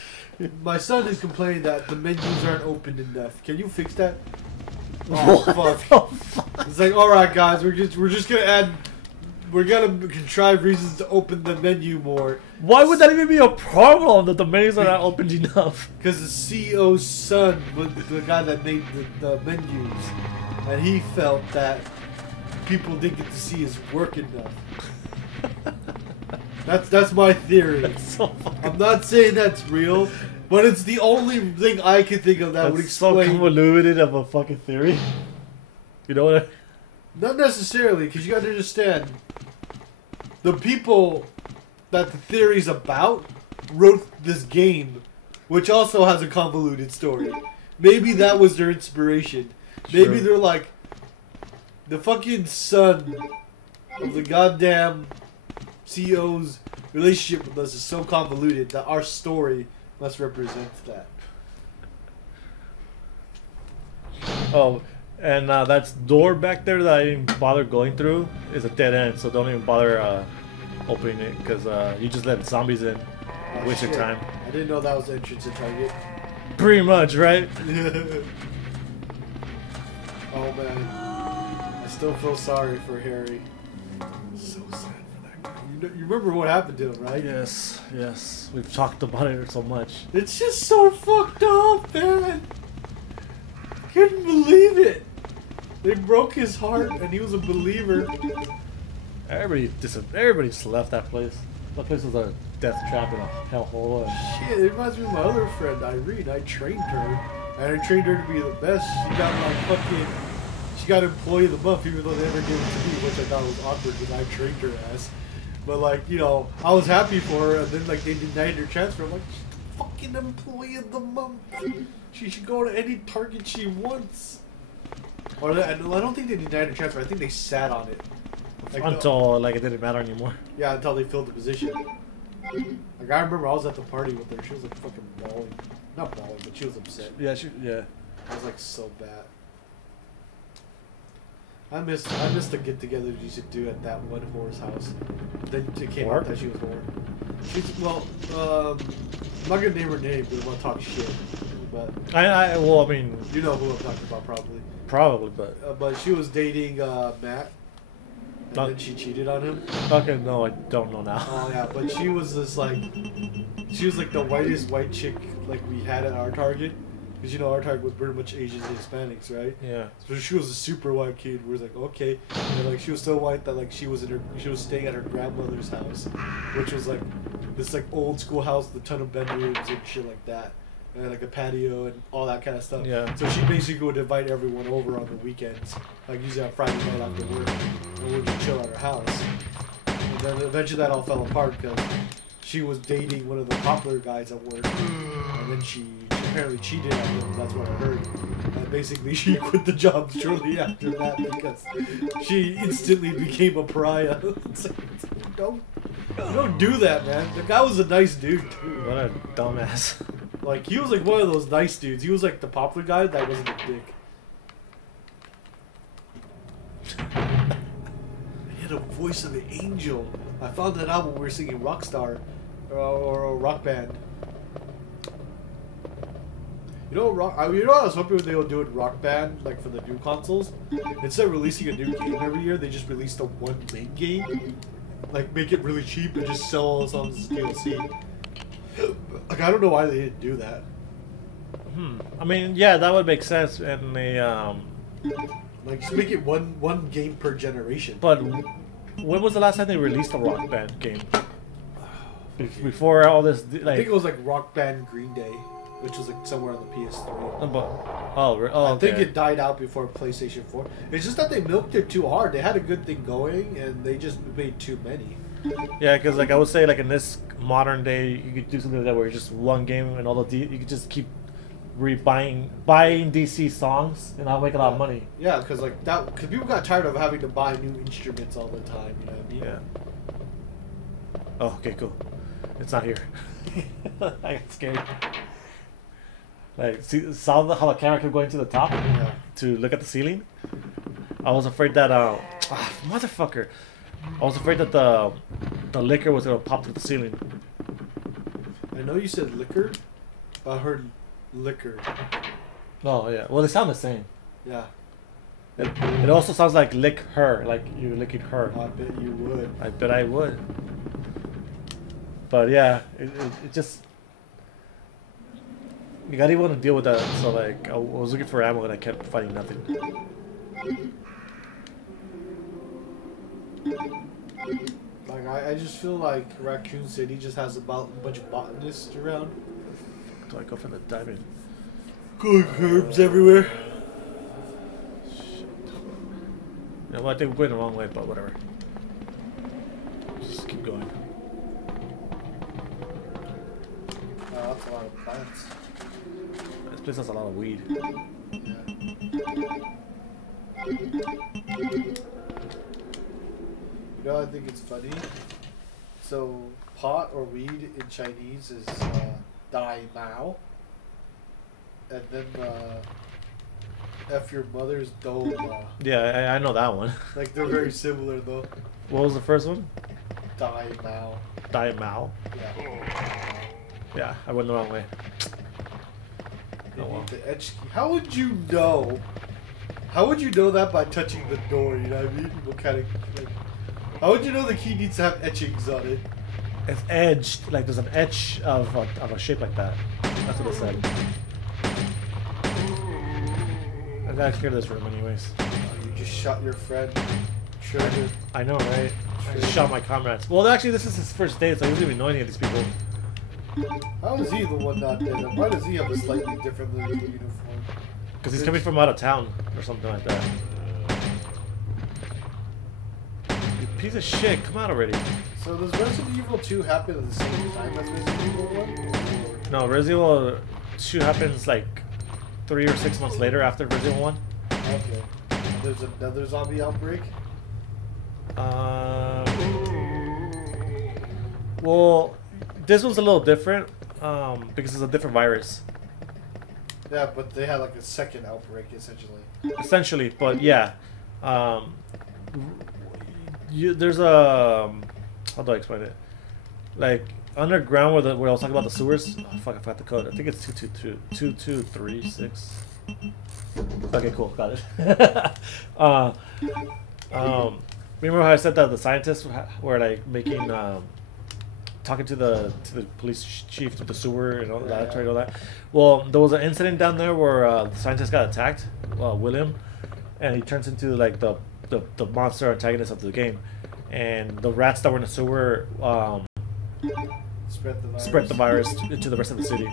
my son is complaining that the menus aren't open enough. Can you fix that? Oh fuck! It's like, all right, guys, we're just gonna contrive reasons to open the menu more. Why would that even be a problem that the menus are not opened enough? Because the CEO's son was the guy that made the menus, and he felt that people didn't get to see his work enough. That's my theory. That's so fucking... I'm not saying that's real, but it's the only thing I can think of that would That's so explain. convoluted of a fucking theory. You know what? Not necessarily, because you got to understand, the people that the theory's about wrote this game, which also has a convoluted story. Maybe that was their inspiration. Sure. Maybe they're like, the fucking son of the goddamn CEO's relationship with us is so convoluted that our story must represent that. Oh, and that door back there that I didn't bother going through is a dead end, so don't even bother opening it, because you just let zombies in. Waste your time. I didn't know that was the entrance to Target. Pretty much, right? Oh man. I still feel sorry for Harry. So sad for that guy. You remember what happened to him, right? Yes, yes. We've talked about it so much. It's just so fucked up, man. Couldn't believe it. They broke his heart, and he was a believer. Everybody just left that place. That place was a death trap in a hellhole. Shit, it reminds me of my other friend, Irene. I trained her, and I trained her to be the best. She got employee of the month, even though they never gave it to me, which I thought was awkward because I trained her as. But like, you know, I was happy for her, and then like they denied her transfer. I'm like, she's the fucking employee of the month. She should go to any Target she wants. Or I don't think they denied her transfer. I think they sat on it. Like, until like it didn't matter anymore. Yeah, until they filled the position. Like I remember I was at the party with her. She was like fucking bawling. Not bawling, but she was upset. Yeah, I was like so bad. I missed the get-together you used to do at that one whore's house. Then it came out that she was whore. I'm not gonna name her name because I want to talk shit. But well, I mean, you know who I'm talking about probably. Probably, but she was dating Matt. And then she cheated on him. Okay, no, I don't know now. Oh yeah, but she was this like, she was like the whitest white chick like we had at our Target, because you know our Target was pretty much Asians and Hispanics, right? Yeah. So she was a super white kid. We was like, okay, and like she was so white that like she was staying at her grandmother's house, which was like this like old school house with a ton of bedrooms and shit like that. And like a patio and all that kind of stuff. Yeah. So she basically would invite everyone over on the weekends, like usually on Friday night after work, and we'd just chill at her house. And then eventually that all fell apart because she was dating one of the popular guys at work, and then she apparently cheated on him. That's what I heard. And basically she quit the job shortly after that because she instantly became a pariah. Don't do that, man. The guy was a nice dude too. What a dumbass. Like, he was like one of those nice dudes. He was like the popular guy that wasn't a dick. He had a voice of an angel. I found that out when we were singing Rockstar or Rock Band. You know what I was hoping they would do it Rock Band, like for the new consoles. Instead of releasing a new game every year, they just released a one main game. Like, make it really cheap and just sell all the songs as DLC. Like, I don't know why they didn't do that. I mean, yeah, that would make sense in the like, just make it one game per generation. But when was the last time they released a Rock Band game? Before all this, like, I think it was like Rock Band Green Day, which was like somewhere on the PS3. Okay. I think it died out before PlayStation 4. It's just that they milked it too hard. They had a good thing going, and they just made too many. Yeah, because like I would say, like in this modern day, you could do something like that where it's just one game and all the you could just keep buying DC songs and I'll make a lot of money. Yeah, because like that, because people got tired of having to buy new instruments all the time. You know what I mean? Yeah. Oh, okay, cool. It's not here. I got scared. Like, saw how the camera kept going to the top to look at the ceiling. I was afraid that motherfucker. I was afraid that the liquor was gonna pop through the ceiling. I know you said liquor, but I heard liquor. Oh yeah, well they sound the same. Yeah. It also sounds like lick her, like you're licking her. I bet you would. I bet I would. But yeah, it just you gotta want to deal with that. So like I was looking for ammo and I kept finding nothing. Like I just feel like Raccoon City just has about a bunch of botanists around. Do I go for the diamond? Good herbs everywhere. Shit. Yeah, well, I think we're going the wrong way, but whatever. Just keep going. That's a lot of plants. This place has a lot of weed. You know, I think it's funny. So, pot or weed in Chinese is Dai Mao. And then F your mother's Do Ma. Yeah, I know that one. Like, they're very similar, though. What was the first one? Dai Mao. Dai Mao. Yeah. Yeah, I went the wrong way. They Oh, well. need the edge key. How would you know How would you know that by touching the door? You know what I mean? What kind of like? How would you know the key needs to have etchings on it? It's edged, like there's an edge of a shape like that. That's what it said. I gotta clear this room anyways. Oh, you just shot your friend. Trigger. I know, right? I just shot my comrades. Well, actually, this is his first day, so he doesn't even know any of these people. How is he the one not dead? And why does he have a slightly different little uniform? Because he's coming from out of town or something like that. You piece of shit, come out already. So does Resident Evil 2 happen at the same time as Resident Evil 1? No, Resident Evil 2 happens like 3 or 6 months later after Resident Evil 1. Okay. And there's another zombie outbreak? Well, this one's a little different because it's a different virus. Yeah, but they had like a second outbreak essentially. Essentially, but yeah. There's a... how do I explain it? Like, underground where I was talking about the sewers. Oh, fuck, I forgot the code. I think it's 2236. Okay, cool, got it. Remember how I said that the scientists were like making, talking to the police chief to the sewer and all that, and all that. Well, there was an incident down there where the scientist got attacked, William, and he turns into like the monster antagonist of the game, and the rats that were in the sewer spread the virus into the rest of the city.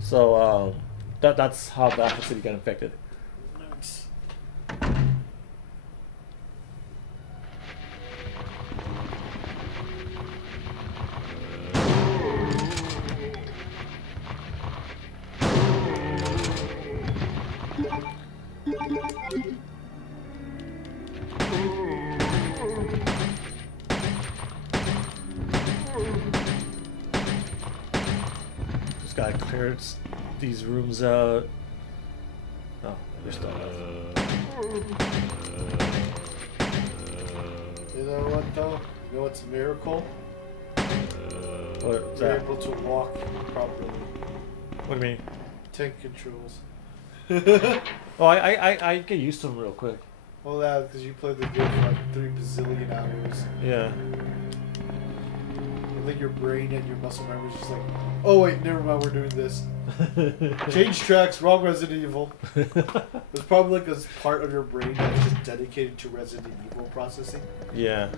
So that's how the city got infected. Nice. Just gotta clear these rooms out. Oh, they're still alive. You know what though? You know what's a miracle? What's You're that? able to walk properly. What do you mean? Tank controls. Oh, I get used to them real quick. Well, that because you played the game for like 3 bazillion hours. Yeah. And then your brain and your muscle memory is just like, oh wait, never mind, we're doing this. Change tracks, wrong Resident Evil. There's probably like a part of your brain that's just dedicated to Resident Evil processing. Yeah.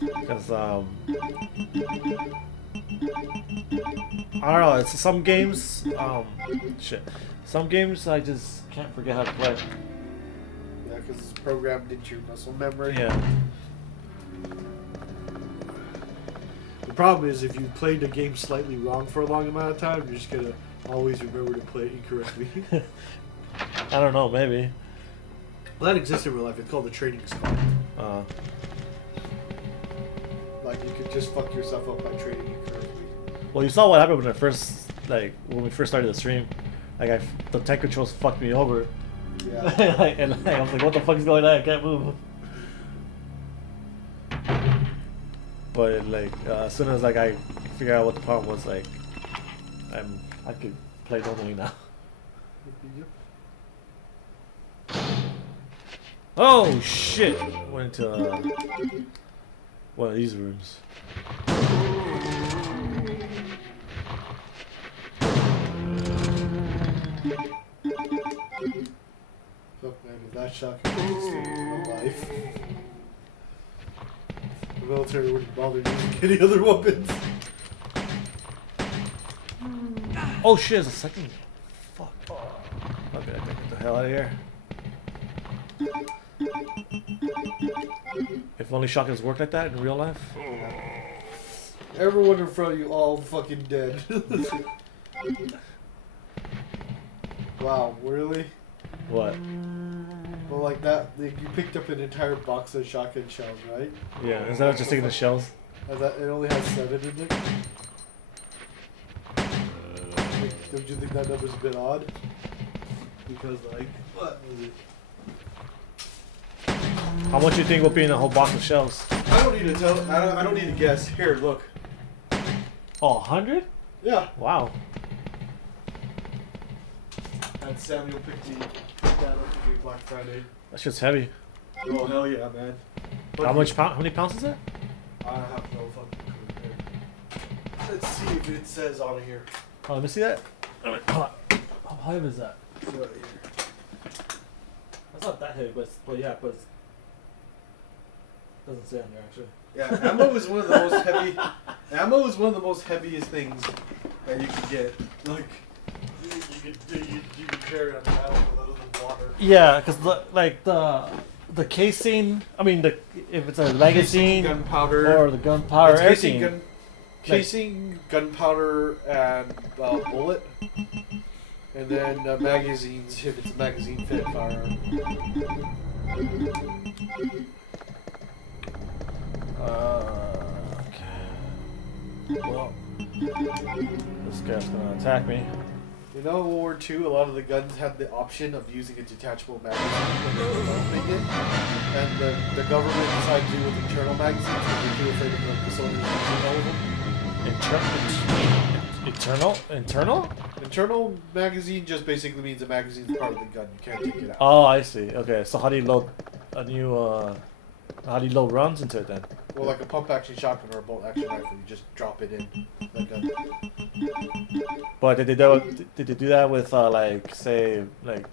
Because I don't know. It's some games. Shit. Some games I just can't forget how to play. Yeah, because it's programmed into your muscle memory. Yeah. The problem is if you played the game slightly wrong for a long amount of time, you're just gonna always remember to play it incorrectly. I don't know. Maybe. Well, that exists in real life. It's called the training squad. Like you could just fuck yourself up by training incorrectly. Well, you saw what happened when when we first started the stream. Like the tech controls fucked me over. Yeah. and I was like, what the fuck is going on? I can't move. But like as soon as like I figured out what the problem was, like I could play normally now. Oh shit! Went into one of these rooms. Fuck man, if that shotgun was still alive. The military wouldn't bother using any other weapons. Oh shit, there's a second. Fuck. Okay, I gotta get the hell out of here. If only shotguns work like that in real life. Everyone in front of you all fucking dead. Wow, really? What? Well, like that, like you picked up an entire box of shotgun shells, right? Yeah, is that just taking the shells? And that, it only has 7 in it? Don't you think that number's a bit odd? Because, like, what was it? How much do you think will be in a whole box of shells? I don't need to tell. I don't need to guess. Here, look. Oh, 100? Yeah. Wow. And Samuel picked that up to be Black Friday. That shit's heavy. Oh hell yeah, man! But How many pounds is that? I have no fucking clue. Here. Let's see if it says on here. Oh, let me see that. How heavy is that? Right here. That's not that heavy, but yeah, but it doesn't say on there actually. Yeah, ammo is one of the most heavy. Ammo is one of the most heaviest things that you can get. Like you can carry on the battlefield other than water. Yeah, because the casing. I mean, if it's a magazine, gunpowder, or the gunpowder, everything. Casing, gunpowder, and bullet, and then magazines if it's a magazine-fed firearm. Okay. Well, this guy's gonna attack me. You know, in World War II, a lot of the guns had the option of using a detachable magazine when they were developing it, and the government decided to do with internal magazines because they're too afraid of the soldiers using all of them. Internal? Internal magazine just basically means a magazine's part of the gun. You can't take it out. Oh, I see. Okay, so how do you load a new? How do you load rounds into it then? Well, like a pump action shotgun or a bolt action rifle, you just drop it in the gun. But did they do that with like say like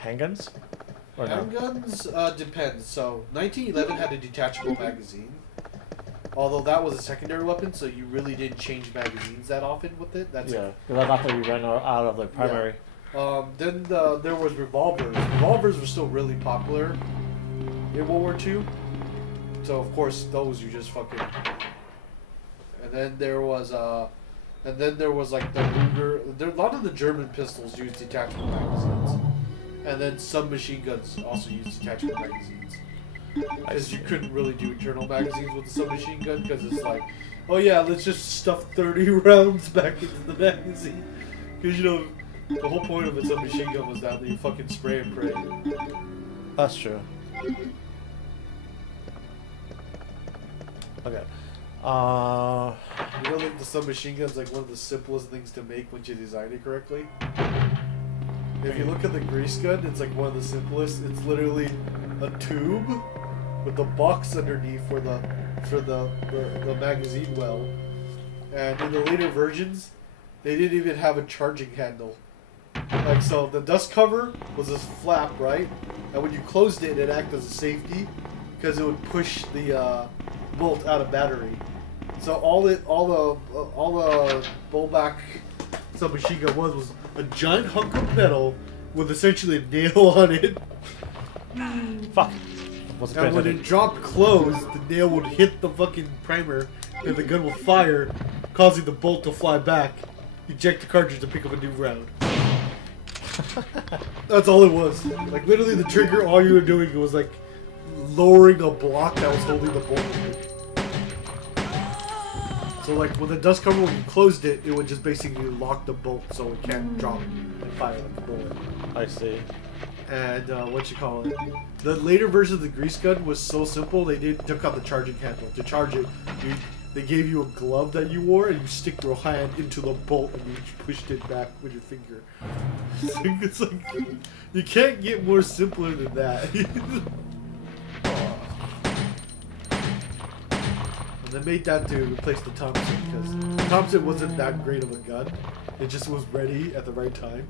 handguns? Or no? Handguns depends. So 1911 had a detachable magazine. Although that was a secondary weapon, so you really didn't change magazines that often with it. That's yeah, because I thought you ran out of the primary. Yeah. Then there was revolvers. Revolvers were still really popular in World War II. So of course those you just fucking. And then there was like the Luger. A lot of the German pistols used detachable magazines, and then some machine guns also used detachable magazines. Because you couldn't really do internal magazines with the submachine gun because it's like, oh yeah, let's just stuff 30 rounds back into the magazine. Because you know, the whole point of a submachine gun was that you fucking spray and pray. That's true. Okay. You know, like the submachine gun's like one of the simplest things to make once you design it correctly. If you look at the grease gun, it's like one of the simplest. It's literally a tube with the box underneath for the magazine well. And in the later versions, they didn't even have a charging handle. Like, so the dust cover was this flap, right? And when you closed it, it acted as a safety because it would push the bolt out of battery. So all the bullback submachine gun was a giant hunk of metal with essentially a nail on it. Fuck. And when it dropped closed, the nail would hit the fucking primer, and the gun will fire, causing the bolt to fly back. Eject the cartridge to pick up a new round. That's all it was. Like literally, the trigger. All you were doing was like lowering a block that was holding the bolt. So like when the dust cover, when you closed it, it would just basically lock the bolt so it can't drop and fire like a bullet. I see. And the later version of the grease gun was so simple they took out the charging handle. To charge it, they gave you a glove that you wore and you stick your hand into the bolt and you pushed it back with your finger. It's like, you can't get more simpler than that. And they made that to replace the Thompson because Thompson wasn't that great of a gun. It just was ready at the right time.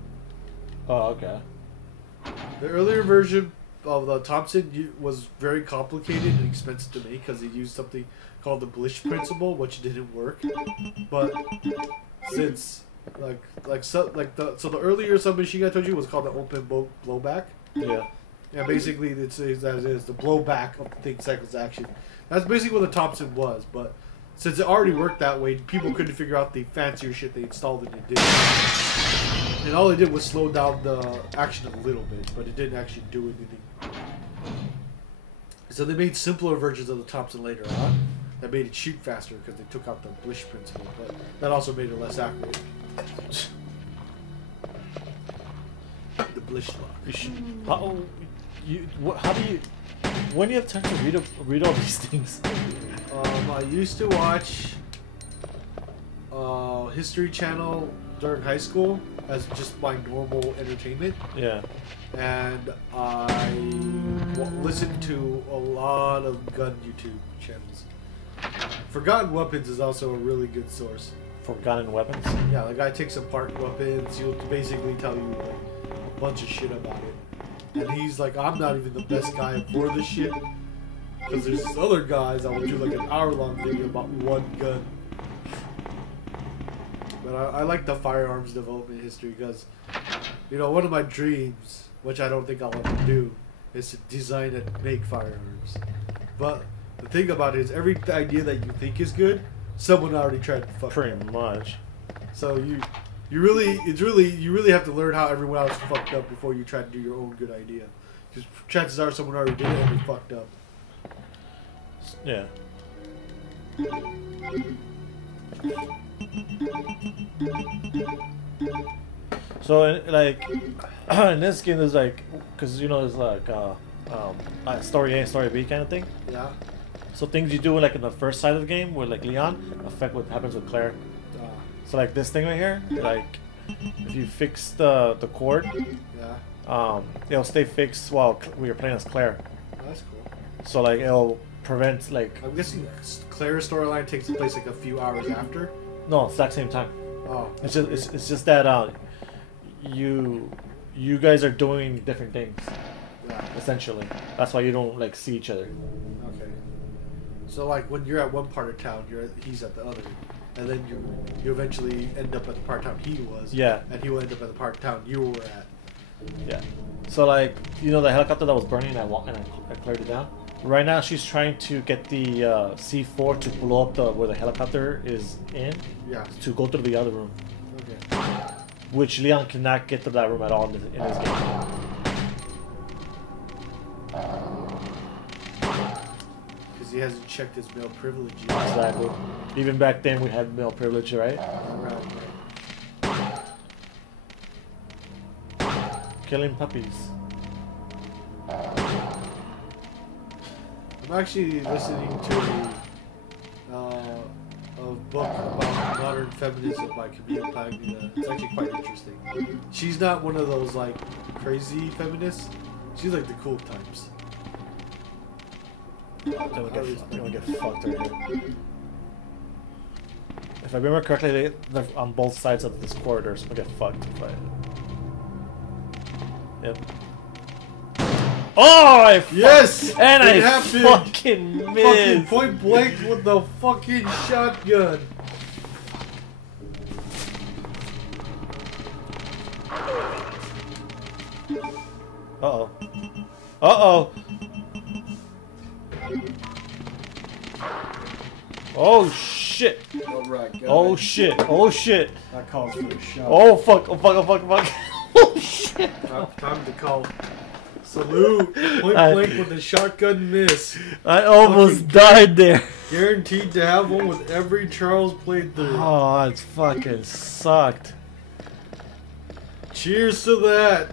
Oh, okay. The earlier version of the Thompson was very complicated and expensive to make because it used something called the Blish principle, which didn't work. But since so the earlier submachine gun I told you was called the open blowback. Yeah. Yeah, basically it's as is the blowback of the thing cycles action. That's basically what the Thompson was, but since it already worked that way, people couldn't figure out the fancier shit they installed and it did. And all it did was slow down the action a little bit, but it didn't actually do anything. So they made simpler versions of the Thompson later on that made it shoot faster because they took out the Blish principle, but that also made it less accurate. The Blish lock. How do you? When do you have time to read all these things? I used to watch History Channel during high school as just my normal entertainment. Yeah. And I listened to a lot of gun YouTube channels. Forgotten Weapons is also a really good source. Forgotten Weapons? Yeah, the guy takes apart weapons. He'll basically tell you like a bunch of shit about it. And he's like, I'm not even the best guy for this shit. Because there's this other guys that will do like an hour-long video about one gun. But I like the firearms development history because, you know, one of my dreams, which I don't think I'll ever do, is to design and make firearms. But the thing about it is, every idea that you think is good, someone already tried to fuck Pretty up. much. So you really have to learn how everyone else fucked up before you try to do your own good idea. Because chances are someone already did it and they fucked up. Yeah. So like in this game there's like, because you know there's like story A and story B kind of thing. Yeah. So things you do like in the first side of the game with like Leon affect what happens with Claire. So like this thing right here, like if you fix the cord, Yeah. It'll stay fixed while you're playing as Claire. Oh, that's cool. So like it'll prevent like, I'm guessing Claire's storyline takes place like a few hours after. no, exact same time. Oh. It's just that you guys are doing different things Yeah. essentially. That's why you don't like see each other. Okay. So like when you're at one part of town, he's at the other, and then you eventually end up at the part of town he was. Yeah. And he will end up at the part of town you were at. Yeah. So like, you know, the helicopter that was burning, I cleared it down. Right now she's trying to get the C4 to blow up where the helicopter is in. Yeah. To go through the other room, Okay. which Leon cannot get to that room at all in this game. Because he hasn't checked his male privilege yet. Exactly. Even back then we had male privilege, right? Right. Killing puppies. I'm actually listening to a book about modern feminism by Camille Paglia. It's actually quite interesting. She's not one of those like crazy feminists. She's like the cool types. I'm gonna get fucked right here. If I remember correctly, they're on both sides of this corridor, so I'm gonna get fucked if I... Yep. Oh, Yes! And it I happened! fucking Fucking missed! point blank with the fucking shotgun. Uh-oh. Uh-oh! Oh, shit! Alright, guys. Oh, shit! Oh, shit! That calls for a shot. Oh, fuck! Oh, fuck! Oh, fuck! Oh, fuck! Oh, shit! Time to call. Salute. Point blank with a shotgun miss. I almost died there. Guaranteed to have one with every Charles playthrough. Oh, it's fucking sucked. Cheers to that.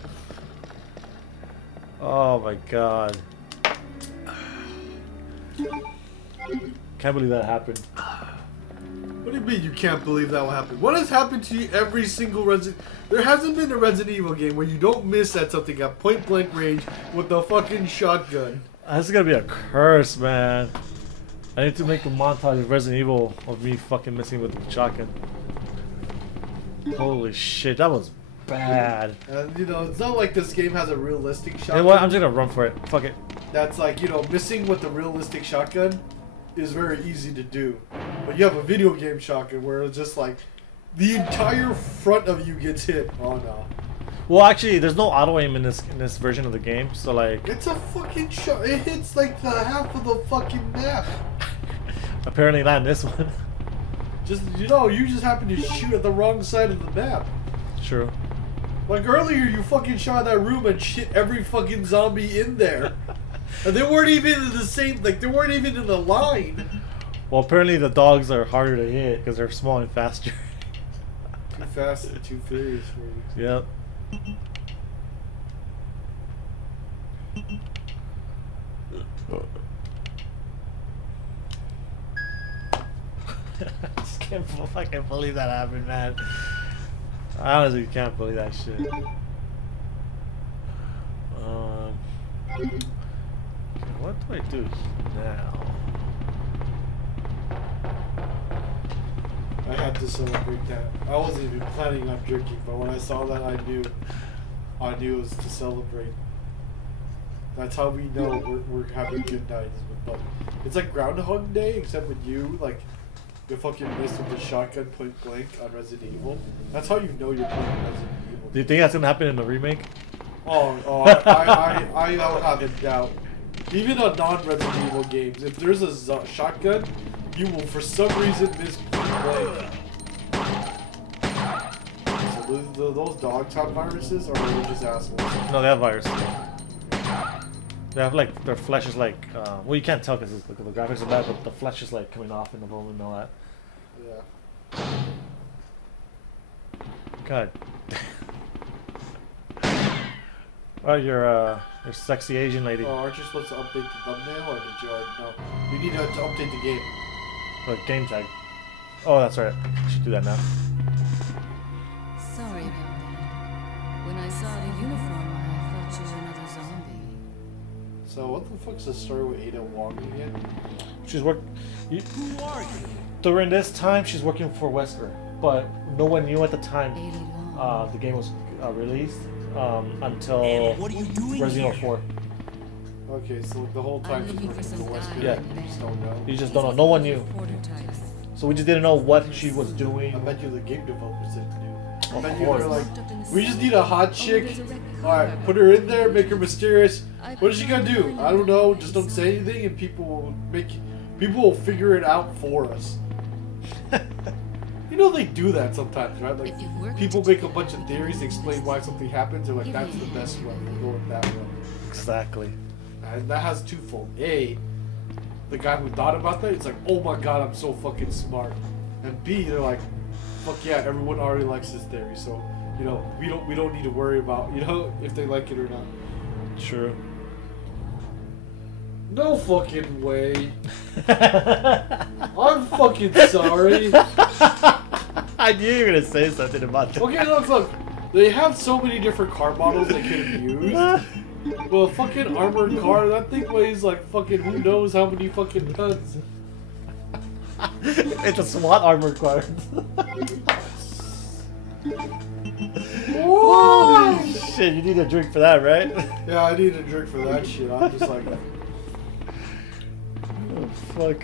Oh my god. Can't believe that happened. What do you mean you can't believe that will happen? What has happened to you every single Resident... There hasn't been a Resident Evil game where you don't miss at something at point blank range with the fucking shotgun. This is gonna be a curse, man. I need to make a montage of Resident Evil of me fucking missing with the shotgun. Holy shit, that was bad. You know, it's not like this game has a realistic shotgun. You know what? I'm just gonna run for it. Fuck it. That's like, you know, missing with the realistic shotgun is very easy to do. But you have a video game shotgun where it's just like the entire front of you gets hit. Oh no. Well, actually, there's no auto aim in this version of the game, so like. It's a fucking shot. It hits like the half of the fucking map. Apparently not in this one. Just, you know, you just happen to shoot at the wrong side of the map. True. Like earlier, you fucking shot that room and shit every fucking zombie in there. And they weren't even in the same, like, they weren't even in the line. Well, apparently the dogs are harder to hit because they're small and faster. Too fast and too furious for you. Yep. Just can't believe that happened, man. I honestly can't believe that shit. What do I do now? I had to celebrate that. I wasn't even planning on drinking, but when I saw that, I knew it was to celebrate. That's how we know we're having good nights with Bud. It's like Groundhog Day, except with you, like, you fucking missed with the shotgun point blank on Resident Evil. That's how you know you're playing Resident Evil. Do you think that's gonna happen in the remake? I don't have a doubt. Even on non-Resident Evil games, if there's a shotgun, you will for some reason miss point blank. So those dogs have viruses, or are they just assholes? No, they have viruses. They have like their flesh is like well, you can't tell because the graphics are bad, but the flesh is like coming off in the bone and all that. Yeah. God. Oh, you're sexy Asian lady. Oh, aren't you supposed to update the thumbnail, or did you already know? You need to update the game. Like game tag. Oh, that's right. I should do that now. Sorry about that. When I saw the uniform, I thought you were another zombie. So what the fuck's the story with Ada Wong again? She's work. Who are you? During this time, she's working for Wesker, but no one knew at the time the game was released until What are you doing Resident here? Evil 4. Okay, so the whole time she's working for Wesker, Yeah. you just don't know. You just don't know. No one knew. So we just didn't know what she was doing. I bet you the game developers didn't know. I Of bet you course. they're like, we just need a hot chick. Alright, put her in there, make her mysterious. What is she gonna do? I don't know, just don't say anything and people will figure it out for us. You know they do that sometimes, right? Like people make a bunch of theories, explain why something happens, they're like, that's the best way, we'll go with that one. Exactly. And that has twofold. A, the guy who thought about that, it's like, oh my god, I'm so fucking smart. And B, they're like, fuck yeah, everyone already likes this theory, so you know, we don't need to worry about, you know, if they like it or not. True. No fucking way. I'm fucking sorry. I knew you were gonna say something about that. Okay, look. They have so many different car models they could have used. Well, a fucking armored car, that thing weighs like fucking who knows how many fucking tons. It's a SWAT armored car. Holy Shit, you need a drink for that, right? Yeah, I need a drink for that shit. I'm just like, Oh, fuck.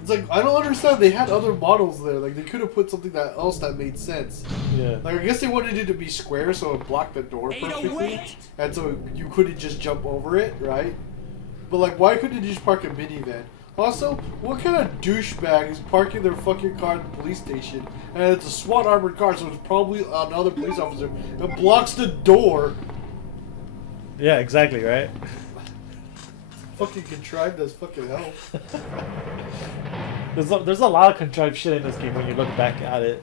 it's like, I don't understand. They had other models there. Like, they could have put something else that made sense. Yeah. Like, I guess they wanted it to be square so it blocked the door perfectly. wait! And so you couldn't just jump over it, right? But, like, why couldn't you just park a minivan? Also, what kind of douchebag is parking their fucking car at the police station and it's a SWAT armored car, so it's probably another police officer that blocks the door? Yeah, exactly, right? Fucking contrived as fucking hell. There's a lot of contrived shit in this game when you look back at it.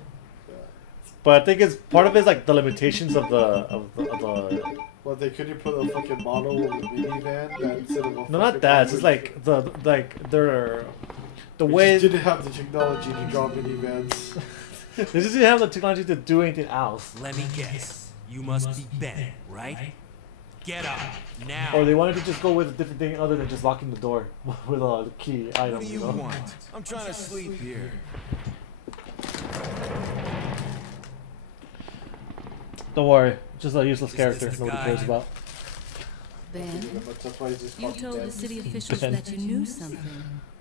But I think it's part of it is like the limitations of the Well, they couldn't put a fucking model of a minivan that instead of a no, not that. It's just like the we way just didn't have the technology to draw minivans. they just didn't have the technology to do anything else. Let me guess. You must be Ben, right? Get up now. Or they wanted to just go with a different thing other than just locking the door with a key item. What do you know? want? I'm trying to sleep here. Don't worry, just a useless Is character this the nobody guy? cares about. Ben, That's why he's just you fucking told dead. the city officials Ben. that you knew something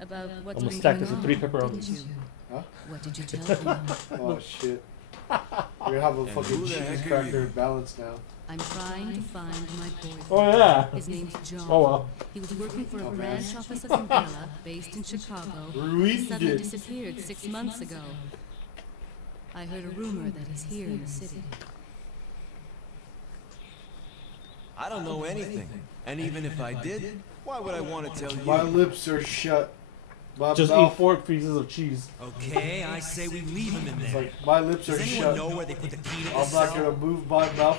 about what's I'm gonna been stack going this with on, 3 didn't pepperonis. you? Huh? What did you tell them? Oh shit. We're gonna have a fucking who the cheese heck are cracker you? balance now. I'm trying to find my boyfriend. Oh yeah. His name's John. Oh well. He was working for a man. branch office of Umbrella based in Chicago. Ruined Suddenly it. disappeared 6 months ago. I heard a rumor that he's here in the city. I don't know anything. And even if I did, why would I want to tell you? My lips are shut. My Just mouth, eat 4 pieces of cheese. Okay, I say we leave him in it's there. like, my lips Does are anyone shut. know where they put the key to the I'm not cell? gonna move my mouth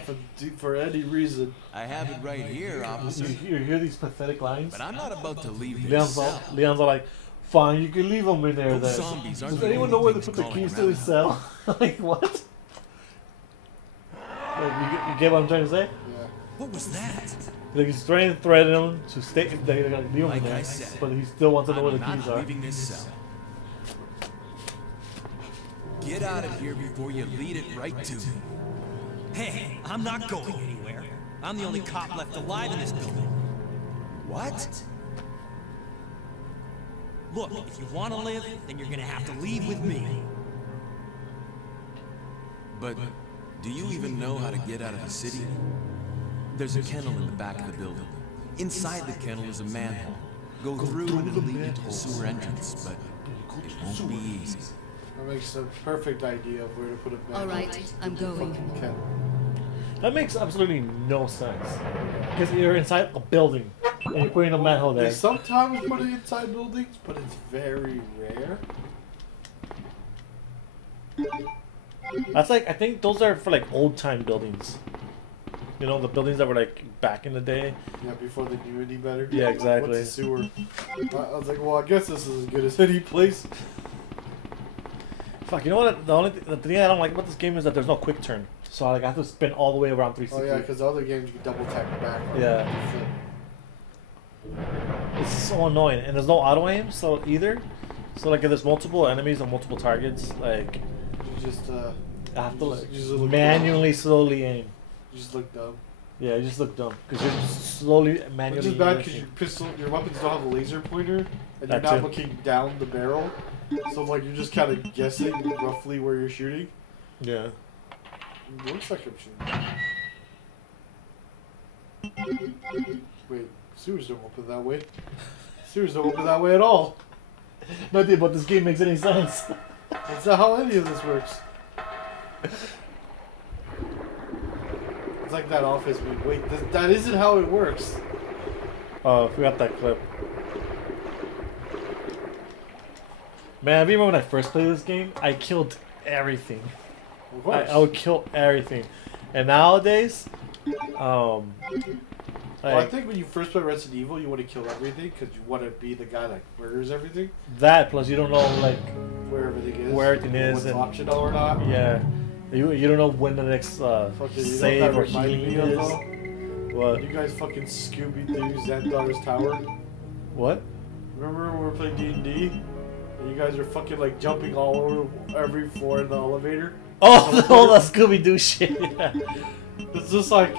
for any reason. I have it right here, officer. You hear these pathetic lines? But I'm not about to leave this Leon's all cell. like, Fine, you can leave them in there Those then. zombies aren't Does the anyone only know where they things put the crawling keys to his cell? Like, what? Like, you get what I'm trying to say? Yeah. What was that? Like, he's trying to threaten him to stay. They're gonna leave him Like there, I said, but he still wants to know where I'm the not keys are. leaving this cell. Get out of here before you lead it right to me. Hey, I'm not going anywhere. I'm the only cop left alive in this building. What? Look, if you want to live, then you're gonna have to leave with me. But do you even know how to get out of the city? There's a kennel in the back of the building. Inside the kennel is a manhole. Go through and it'll lead you to the sewer entrance, but it won't be easy. That makes a perfect idea of where to put a bed. All right, I'm going. Fucking cat. That makes absolutely no sense. Because you're inside a building and you're putting a manhole They there. sometimes put it inside buildings, but it's very rare. That's like, I think those are for like old time buildings. You know, the buildings that were like back in the day. Yeah, before they knew any better. Yeah, exactly. What's a sewer? I was like, well, I guess this is as good as any place. Fuck, you know what? The thing I don't like about this game is that there's no quick turn. So like, I have to spin all the way around 360. Oh yeah, because other games you can double tap back. Yeah. It's so annoying, and there's no auto aim, so either. So like, if there's multiple enemies or multiple targets, like You just I have to like you just look manually slowly aim. You just look dumb. Yeah, you just look dumb because you're slowly manually. Which is bad because aiming. your pistol, your weapons don't have a laser pointer, and you're That not too. looking down the barrel. So like you're just kind of guessing roughly where you're shooting. Yeah. It looks like I'm shooting. Wait, sewers don't open that way. Sewers don't open that way at all. Nothing about this game makes any sense. That's not how any of this works. It's like that office movie. Wait, that isn't how it works. Oh, I forgot that clip. Man, I remember when I first played this game, I killed everything. Of course. I would kill everything. And nowadays, Well, I like, think when you first play Resident Evil, you want to kill everything because you want to be the guy that murders everything, that plus you don't know like where everything is, where everything is, what's and optional or not. yeah, you don't know when the next Fucking, you know save what that or reminded healing me of, is. though? What? You guys fucking Scooby-Doo Xandar's Tower. What? Remember when we were playing D&D? And you guys are fucking like jumping all over every floor in the elevator? Oh, all that Scooby-Doo shit. Yeah. It's just like,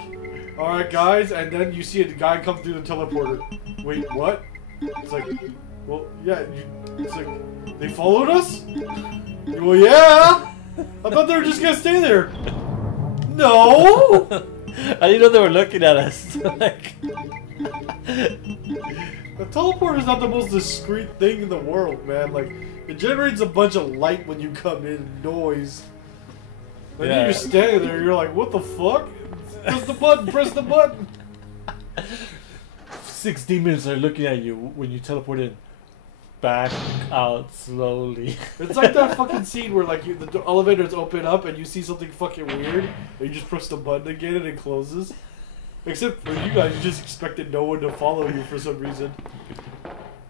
alright guys, and then you see a guy come through the teleporter. Wait, what? It's like, well, yeah, it's like, they followed us? Well, yeah! I thought they were just gonna stay there. No! I didn't know they were looking at us. Like, The teleporter is not the most discreet thing in the world, man. Like, it generates a bunch of light when you come in, noise. And then Yeah. you're standing there, you're like, what the fuck? Press the button, press the button! 6 demons are looking at you when you teleport in. Back out slowly. It's like that fucking scene where, like, the elevators open up and you see something fucking weird, and you just press the button again and it closes. Except for you guys, you just expected no one to follow you for some reason.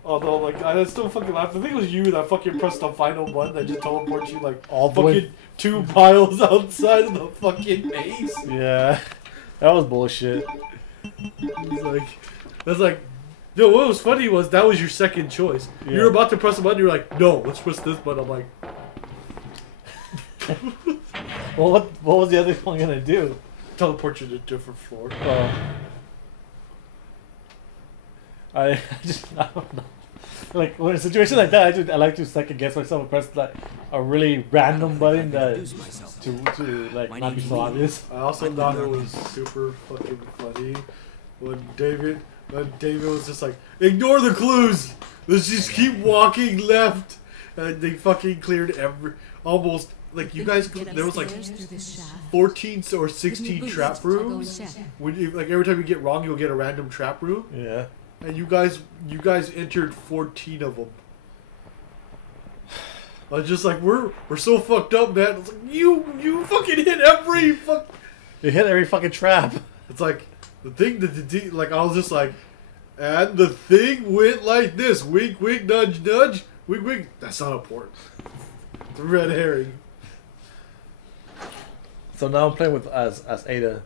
Although, like, I still fucking laughed. I think it was you that fucking pressed the final button that just teleports you, like, All the way- fucking 2 miles outside of the fucking base. Yeah, that was bullshit. It's like, that's like, yo, what was funny was that was your second choice. You Yeah. were about to press the button, you were like, no, let's press this button. I'm like, Well, what was the other one gonna do? teleport you to a different floor. Well, I don't know. Like when a situation like that, I like to second guess myself and press like a really random button that to like My not be name's so Lee. obvious. I also thought it was super fucking funny when David was just like, ignore the clues. Let's just keep walking left, and they fucking cleared almost like you guys. There was like 14 or 16 trap rooms. When you, like every time you get wrong, you'll get a random trap room, Yeah. and you guys entered 14 of them. I was just like, we're so fucked up, man. It's like, you fucking hit every fuck. You hit every fucking trap. It's like the thing like I was just like, and the thing went like this: wink, wink, nudge, nudge. Wig wig. That's not important. It's a red herring. So now I'm playing with as Ada.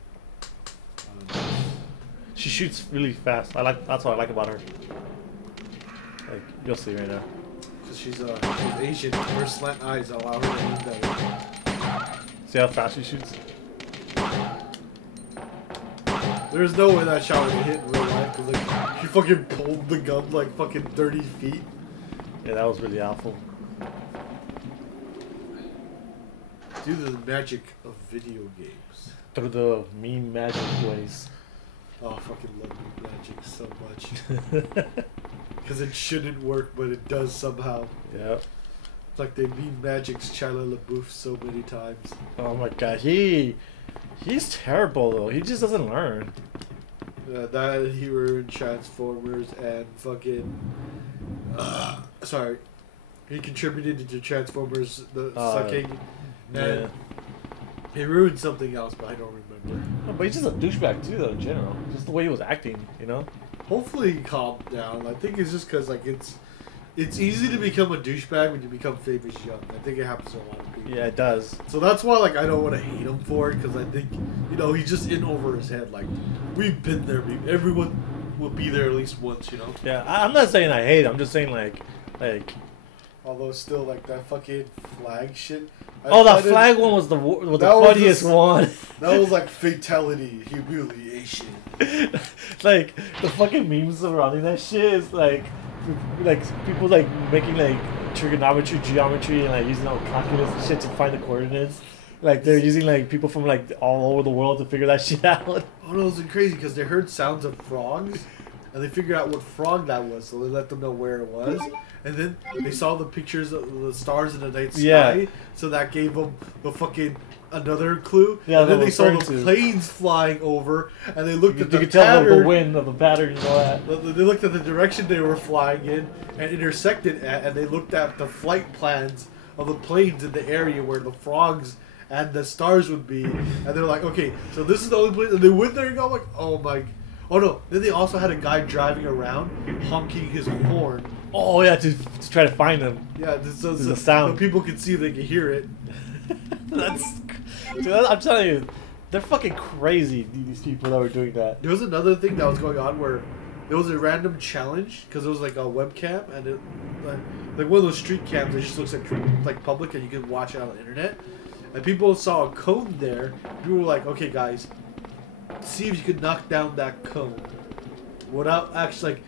She shoots really fast. That's what I like about her. Like you'll see right now. Cause she's Asian. Her slant eyes allow her to aim better. See how fast she shoots? There's no way that shot would hit in real life. Cause like she fucking pulled the gun like fucking 30 feet. Yeah, that was really awful. Due to the magic of video games. Through the meme magic ways. Oh, I fucking love meme magic so much. Because it shouldn't work, but it does somehow. Yeah. It's like they meme magic's Shia LaBeouf so many times. Oh my god, he's terrible though. He just doesn't learn. That he were in Transformers and fucking. Sorry. He contributed to Transformers the sucking. And yeah. he ruined something else, but I don't remember. No, but he's just a douchebag too, though. In general, just the way he was acting, you know. Hopefully he calmed down. I think it's just because like it's easy to become a douchebag when you become famous young. I think it happens to a lot of people. Yeah, it does. So that's why like I don't want to hate him for it because I think he's just in over his head. Like we've been there. Everyone will be there at least once. You know. Yeah, I'm not saying I hate him. I'm just saying like. Although still like that fucking flag shit. Oh, that flag one was the funniest one. That was like fatality, humiliation. Like the fucking memes surrounding that shit is like people like making like trigonometry, geometry, and like using all calculus and shit to find the coordinates. Like they're using like people from like all over the world to figure that shit out. Oh no, it was crazy because they heard sounds of frogs, and they figured out what frog that was, so they let them know where it was. And then they saw the pictures of the stars in the night sky, so that gave them the fucking another clue. Yeah, and then they saw the planes flying over, and they looked at the pattern. tell the wind of the pattern and all that. They looked at the direction they were flying in and intersected at, and they looked at the flight plans of the planes in the area where the frogs and the stars would be, and they're like, okay, so this is the only place. And they went there and go like, oh my, oh no. Then they also had a guy driving around honking his horn. Oh yeah, to try to find them. Yeah, so the sound. So people can see if they can hear it. Dude, I'm telling you, they're fucking crazy. These people that were doing that. There was another thing that was going on where there was a random challenge because it was like a webcam and it like one of those street cams that just looks like public and you can watch it on the internet. And people saw a cone there. People were like, "Okay, guys, see if you could knock down that cone without actually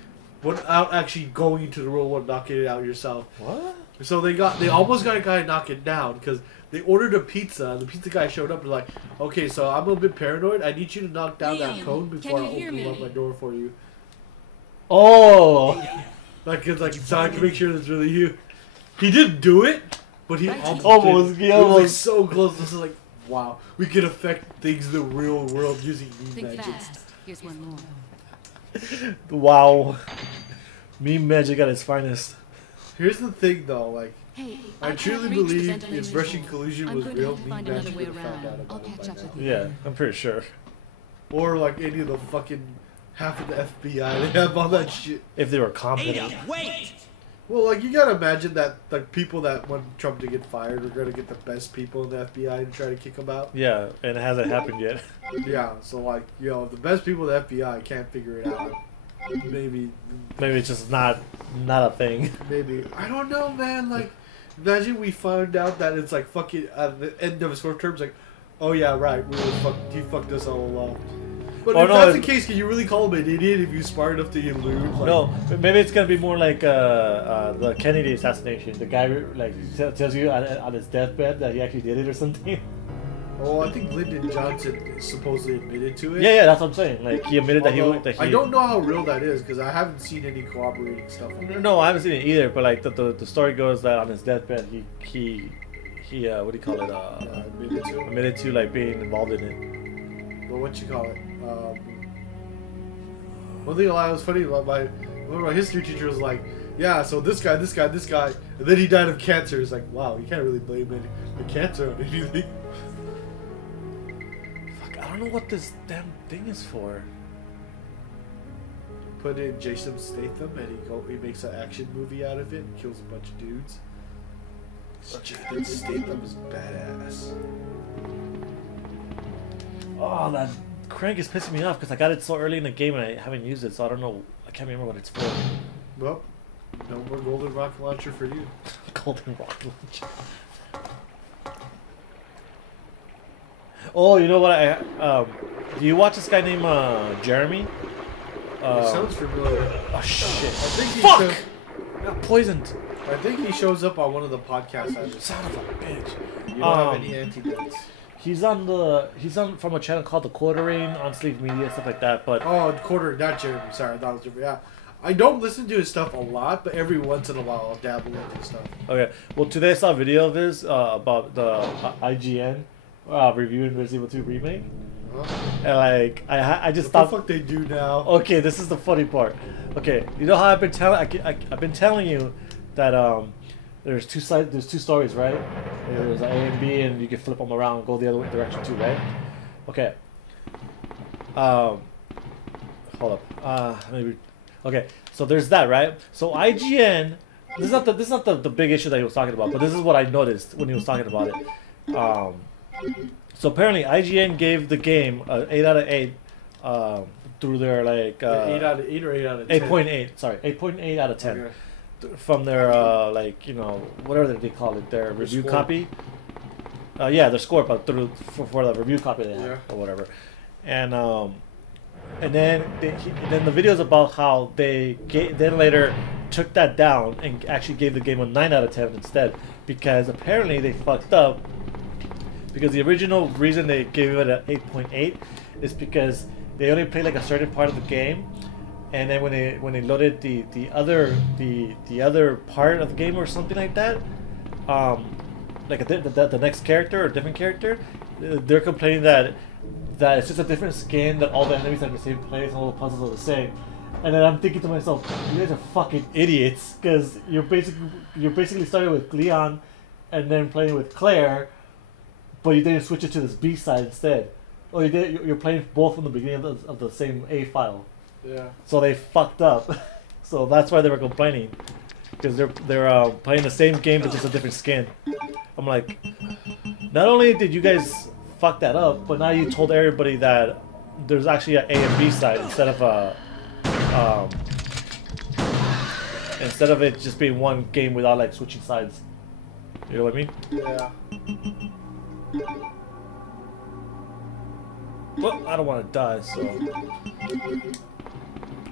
going into the room and knocking it out yourself." What? So they almost got a guy to knock it down because they ordered a pizza. And the pizza guy showed up and like, "Okay, so I'm a bit paranoid. I need you to knock down that cone before I open up my door for you." Oh, like so I can make sure it's really you. He didn't do it, but he almost. He was like so close. This is like, wow, we can affect things in the real world using meme magic. Fast. Here's one more. Wow, meme magic at its finest. Here's the thing, though, like, hey, I truly believe if Russian collusion was real, meme magic would have found out about it by now. Yeah, I'm pretty sure. Or like any of the fucking half of the FBI, they have all that shit. If they were competent. Ada, wait! Well, like, you gotta imagine that like people that want Trump to get fired are gonna get the best people in the FBI and try to kick him out. Yeah, and it hasn't happened yet. Yeah, so like, the best people in the FBI can't figure it out. Maybe it's just not a thing. Maybe. I don't know, man. Like, imagine we found out that it's like fucking at the end of his fourth term, it's like, oh yeah, right, he fucked us all along. But if that's the case, can you really call him an idiot if you smart enough to elude? Like, no, maybe it's gonna be more like the Kennedy assassination. The guy like tells you on his deathbed that he actually did it or something. Oh, I think Lyndon Johnson supposedly admitted to it. Yeah, that's what I'm saying. Like he admitted that he. I don't know how real that is because I haven't seen any corroborating stuff. No, I haven't seen it either. But like the story goes that on his deathbed he what do you call it? Admitted to like being involved in it. Well, what you call it? One thing that was funny about one of my history teacher was like, yeah, so this guy, and then he died of cancer. It's like, wow, you can't really blame the cancer on anything. I don't know what this damn thing is for. put in Jason Statham and he makes an action movie out of it and kills a bunch of dudes. Jason Statham is badass. Oh, that crank is pissing me off because I got it so early in the game and I haven't used it, so I don't know. I can't remember what it's for. Well, no more golden rocket launcher for you. Golden rocket launcher. Oh, you know what? Do you watch this guy named Jeremy? Sounds familiar. Oh shit! I think he Fuck! I got poisoned. I think he shows up on one of the podcasts. Son of a bitch. You don't have any antidotes. He's on from a channel called The Quartering on Sleeve Media, stuff like that. But oh, Quarter, not Jeremy. Sorry, I thought it was Jeremy. Yeah, I don't listen to his stuff a lot, but every once in a while I'll dabble into his stuff. Okay, well today I saw a video of his about the IGN reviewing Resident Evil 2 remake, and like I just thought, what the fuck they do now? Okay, this is the funny part. Okay, you know how I've been telling you that there's two stories, right? There's A and B, and you can flip them around and go the other direction too, right? Okay. Hold up. Maybe. Okay. So there's that, right? So IGN. This is not the big issue that he was talking about, but this is what I noticed when he was talking about it. So apparently IGN gave the game an 8 out of 8 through their like 8 out of 8 or 8 out of 10? 8.8. Sorry, 8.8 out of 10. Okay. From their like, you know, whatever they call it, their review score. copy. Yeah, their score, but for the review copy they have or whatever. And then then the videos about how they then later took that down and actually gave the game a 9 out of 10 instead, because apparently they fucked up. Because the original reason they gave it an 8.8 is because they only played like a certain part of the game. And then when they loaded the other part of the game or something like that, like the next character or different character, they're complaining that it's just a different skin, that all the enemies are in the same place and all the puzzles are the same. And then I'm thinking to myself, you guys are fucking idiots, because you're basically starting with Leon and then playing with Claire, but you didn't switch it to this B side instead. Or you're playing both from the beginning of the same A file. Yeah. So they fucked up. So that's why they were complaining, because they're playing the same game but just a different skin. I'm like, not only did you guys fuck that up, but now you told everybody that there's actually an A and B side instead of it just being one game without like switching sides. You know what I mean? Yeah. Well, I don't want to die, so.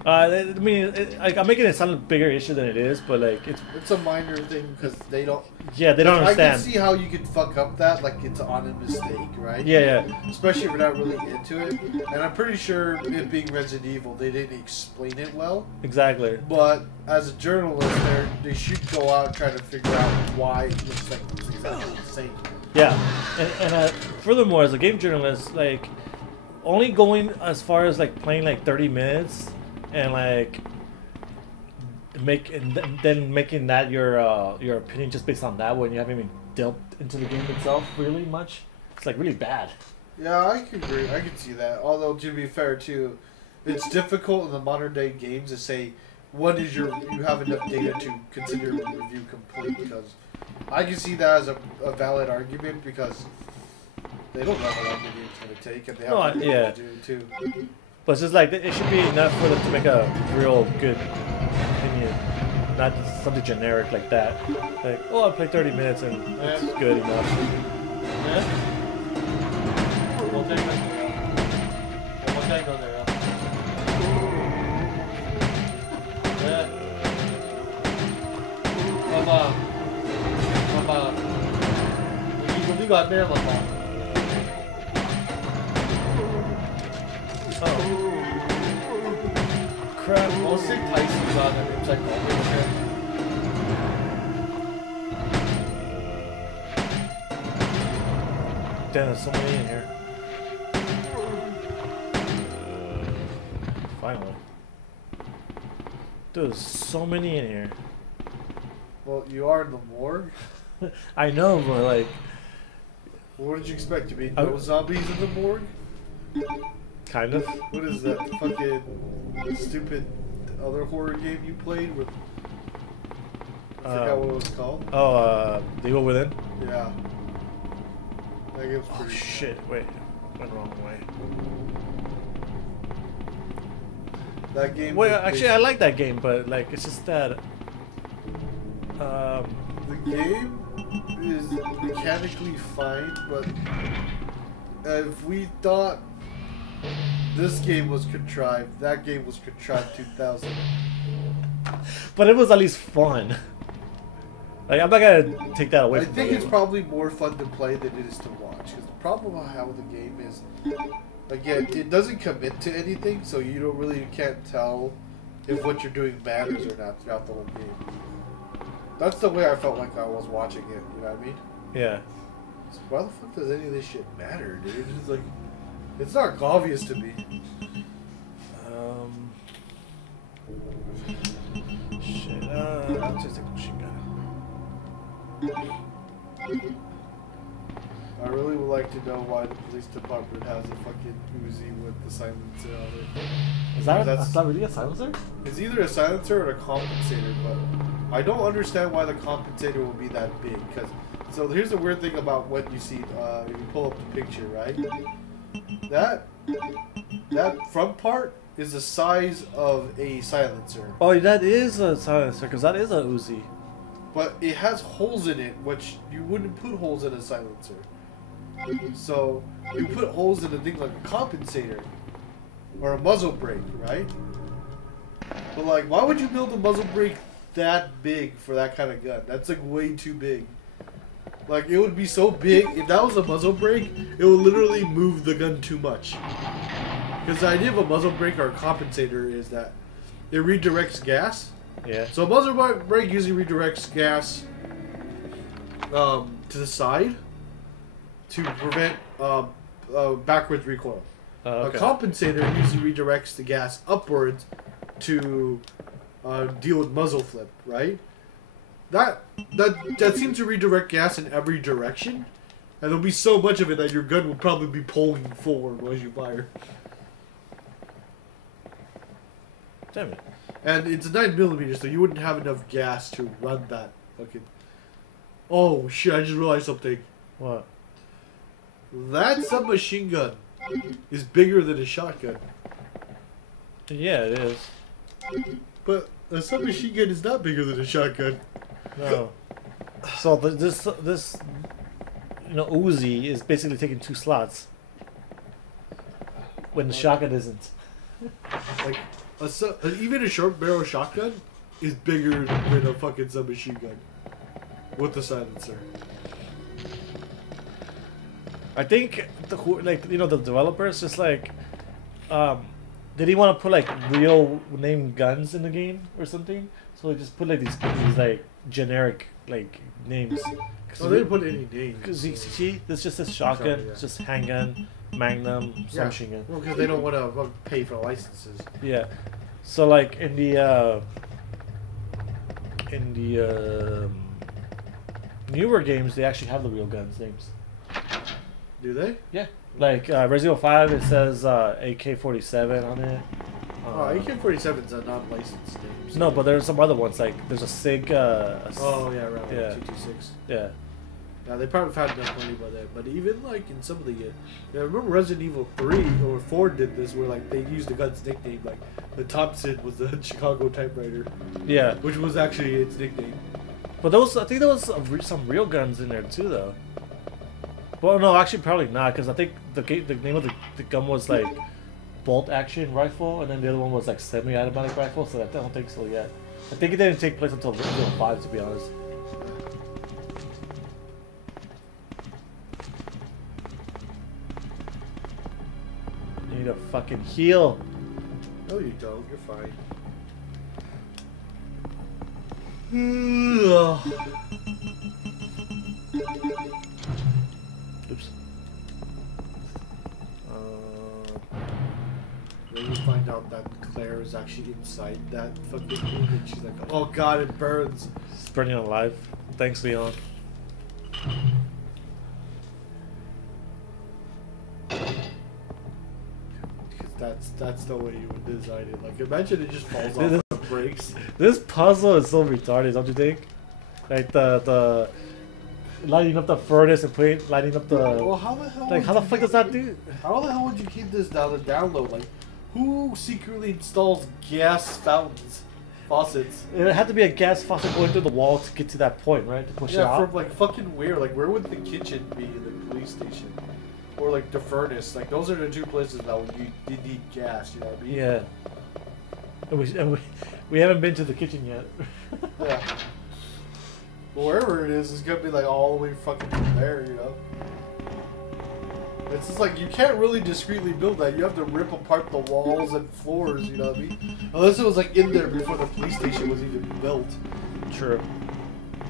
I mean, I'm making it sound a bigger issue than it is, but like it's a minor thing because they don't. Yeah, they don't understand. I can see how you could fuck up that, like it's on a mistake, right? Yeah, yeah. Especially if you're not really into it, and I'm pretty sure it being Resident Evil, they didn't explain it well. Exactly. But as a journalist, they should go out and try to figure out why it looks like it's exactly the same. Yeah, and furthermore, as a game journalist, like only going as far as like playing like 30 minutes. And like then making that your opinion just based on that when you haven't even delved into the game itself really much, it's like really bad. Yeah, I can agree. I can see that. Although to be fair too, it's difficult in the modern day games to say what is you have enough data to consider a review complete, because I can see that as a valid argument because they don't know how long the game's going to take and they have to do it too. But it's just like, it should be enough for them to make a real good opinion, not just something generic like that. Like, oh, I played 30 minutes and it's good enough. Yeah? Oh. Crap. I'll say Tyson's on there and check all the shit. Damn, there's so many in here. Finally. Dude, there's so many in here. Well, you are in the morgue. I know, but like... What did you expect? You mean no zombies in the morgue? Kind of. What is that fucking stupid other horror game you played with? I forgot what it was called. Oh, The Evil Within? Yeah. That game's Oh pretty shit, wait. Went wrong way. That game. Well, was actually, I like that game, but like, it's just that. The game is mechanically fine, but if we thought this game was contrived, that game was contrived 2000. But it was at least fun. Like, I'm not gonna take that away I from think the it's game. probably more fun to play than it is to watch. Because the problem I have with the game is, again, it doesn't commit to anything, so you don't really can't tell if what you're doing matters or not throughout the whole game. That's the way I felt like I was watching it. You know what I mean? Yeah. It's like, why the fuck does any of this shit matter, dude? It's like, it's not obvious to me. Shit. I'll just take the machine gun. I really would like to know why the police department has a fucking Uzi with the silencer on it. Is that That's not really a silencer? It's either a silencer or a compensator, but I don't understand why the compensator will be that big. Cause so here's the weird thing about what you see. If you pull up the picture, right? That front part is the size of a silencer, Oh, that is a silencer, because that is a Uzi. but it has holes in it, which you wouldn't put holes in a silencer. So you put holes in a thing like a compensator or a muzzle brake, right? But like, why would you build a muzzle brake that big for that kind of gun? That's like way too big. Like, it would be so big, if that was a muzzle brake, it would literally move the gun too much. Because the idea of a muzzle brake or a compensator is that it redirects gas. Yeah. So a muzzle brake usually redirects gas to the side to prevent backwards recoil. Okay. A compensator usually redirects the gas upwards to deal with muzzle flip, right? That seems to redirect gas in every direction, and there'll be so much of it that your gun will probably be pulling forward as you fire. Damn it. And it's a 9mm, so you wouldn't have enough gas to run that fucking. Oh shit! I just realized something. What? That submachine gun is bigger than a shotgun. Yeah, it is. But a submachine gun is not bigger than a shotgun. No. So this Uzi is basically taking 2 slots when the shotgun isn't. Like even a short barrel shotgun is bigger than a fucking submachine gun with the silencer. I think the developers just like did he want to put like real name guns in the game or something? So they just put like these like generic like names. Oh, they didn't put any names. Because see, this just says shotgun, Sorry, yeah. it's just handgun, magnum, submachine gun. Well, because they don't want to pay for licenses. Yeah. So like in the newer games, they actually have the real guns names. Do they? Yeah. Like Resident Evil 5, it says AK-47 on it. Oh, AK-47's a non-licensed name. So. No, but there's some other ones. Like there's a SIG. Oh yeah, right. Yeah. 226. Yeah. Yeah, they probably found enough money by that. But even like in some of the, yeah, remember Resident Evil 3 or 4 did this, where like they used the gun's nickname. Like the Thompson was the Chicago typewriter. Yeah. Which was actually its nickname. But I think there was some real guns in there too, though. Well, no, actually, probably not, because I think the name of the gun was like bolt action rifle, and then the other one was like semi-automatic rifle. So I don't think so yet. I think it didn't take place until Resident Evil 5, to be honest. You need a fucking heal. No, you don't. You're fine. Oops. Then you find out that Claire is actually inside that fucking thing, and she's like, "Oh God, it burns." It's burning alive. Thanks, Leon. Because that's the way you would design it. Like, imagine it just falls off. This breaks. This puzzle is so retarded, don't you think? Like the lighting up the furnace and lighting up the. Well, how the hell? Like, how the fuck does that do? How the hell would you keep this down the download? Like, who secretly installs gas fountains, faucets? It had to be a gas faucet going through the wall to get to that point, right? To push it Yeah, out. from like fucking where? Like, where would the kitchen be in the police station? Or like the furnace? Like, those are the two places that you need gas. You know what I mean? Yeah. And we haven't been to the kitchen yet. Yeah. Well, wherever it is, it's gonna be like all the way fucking there, you know. It's just like you can't really discreetly build that. You have to rip apart the walls and floors, you know what I mean? Unless it was like in there before the police station was even built. True.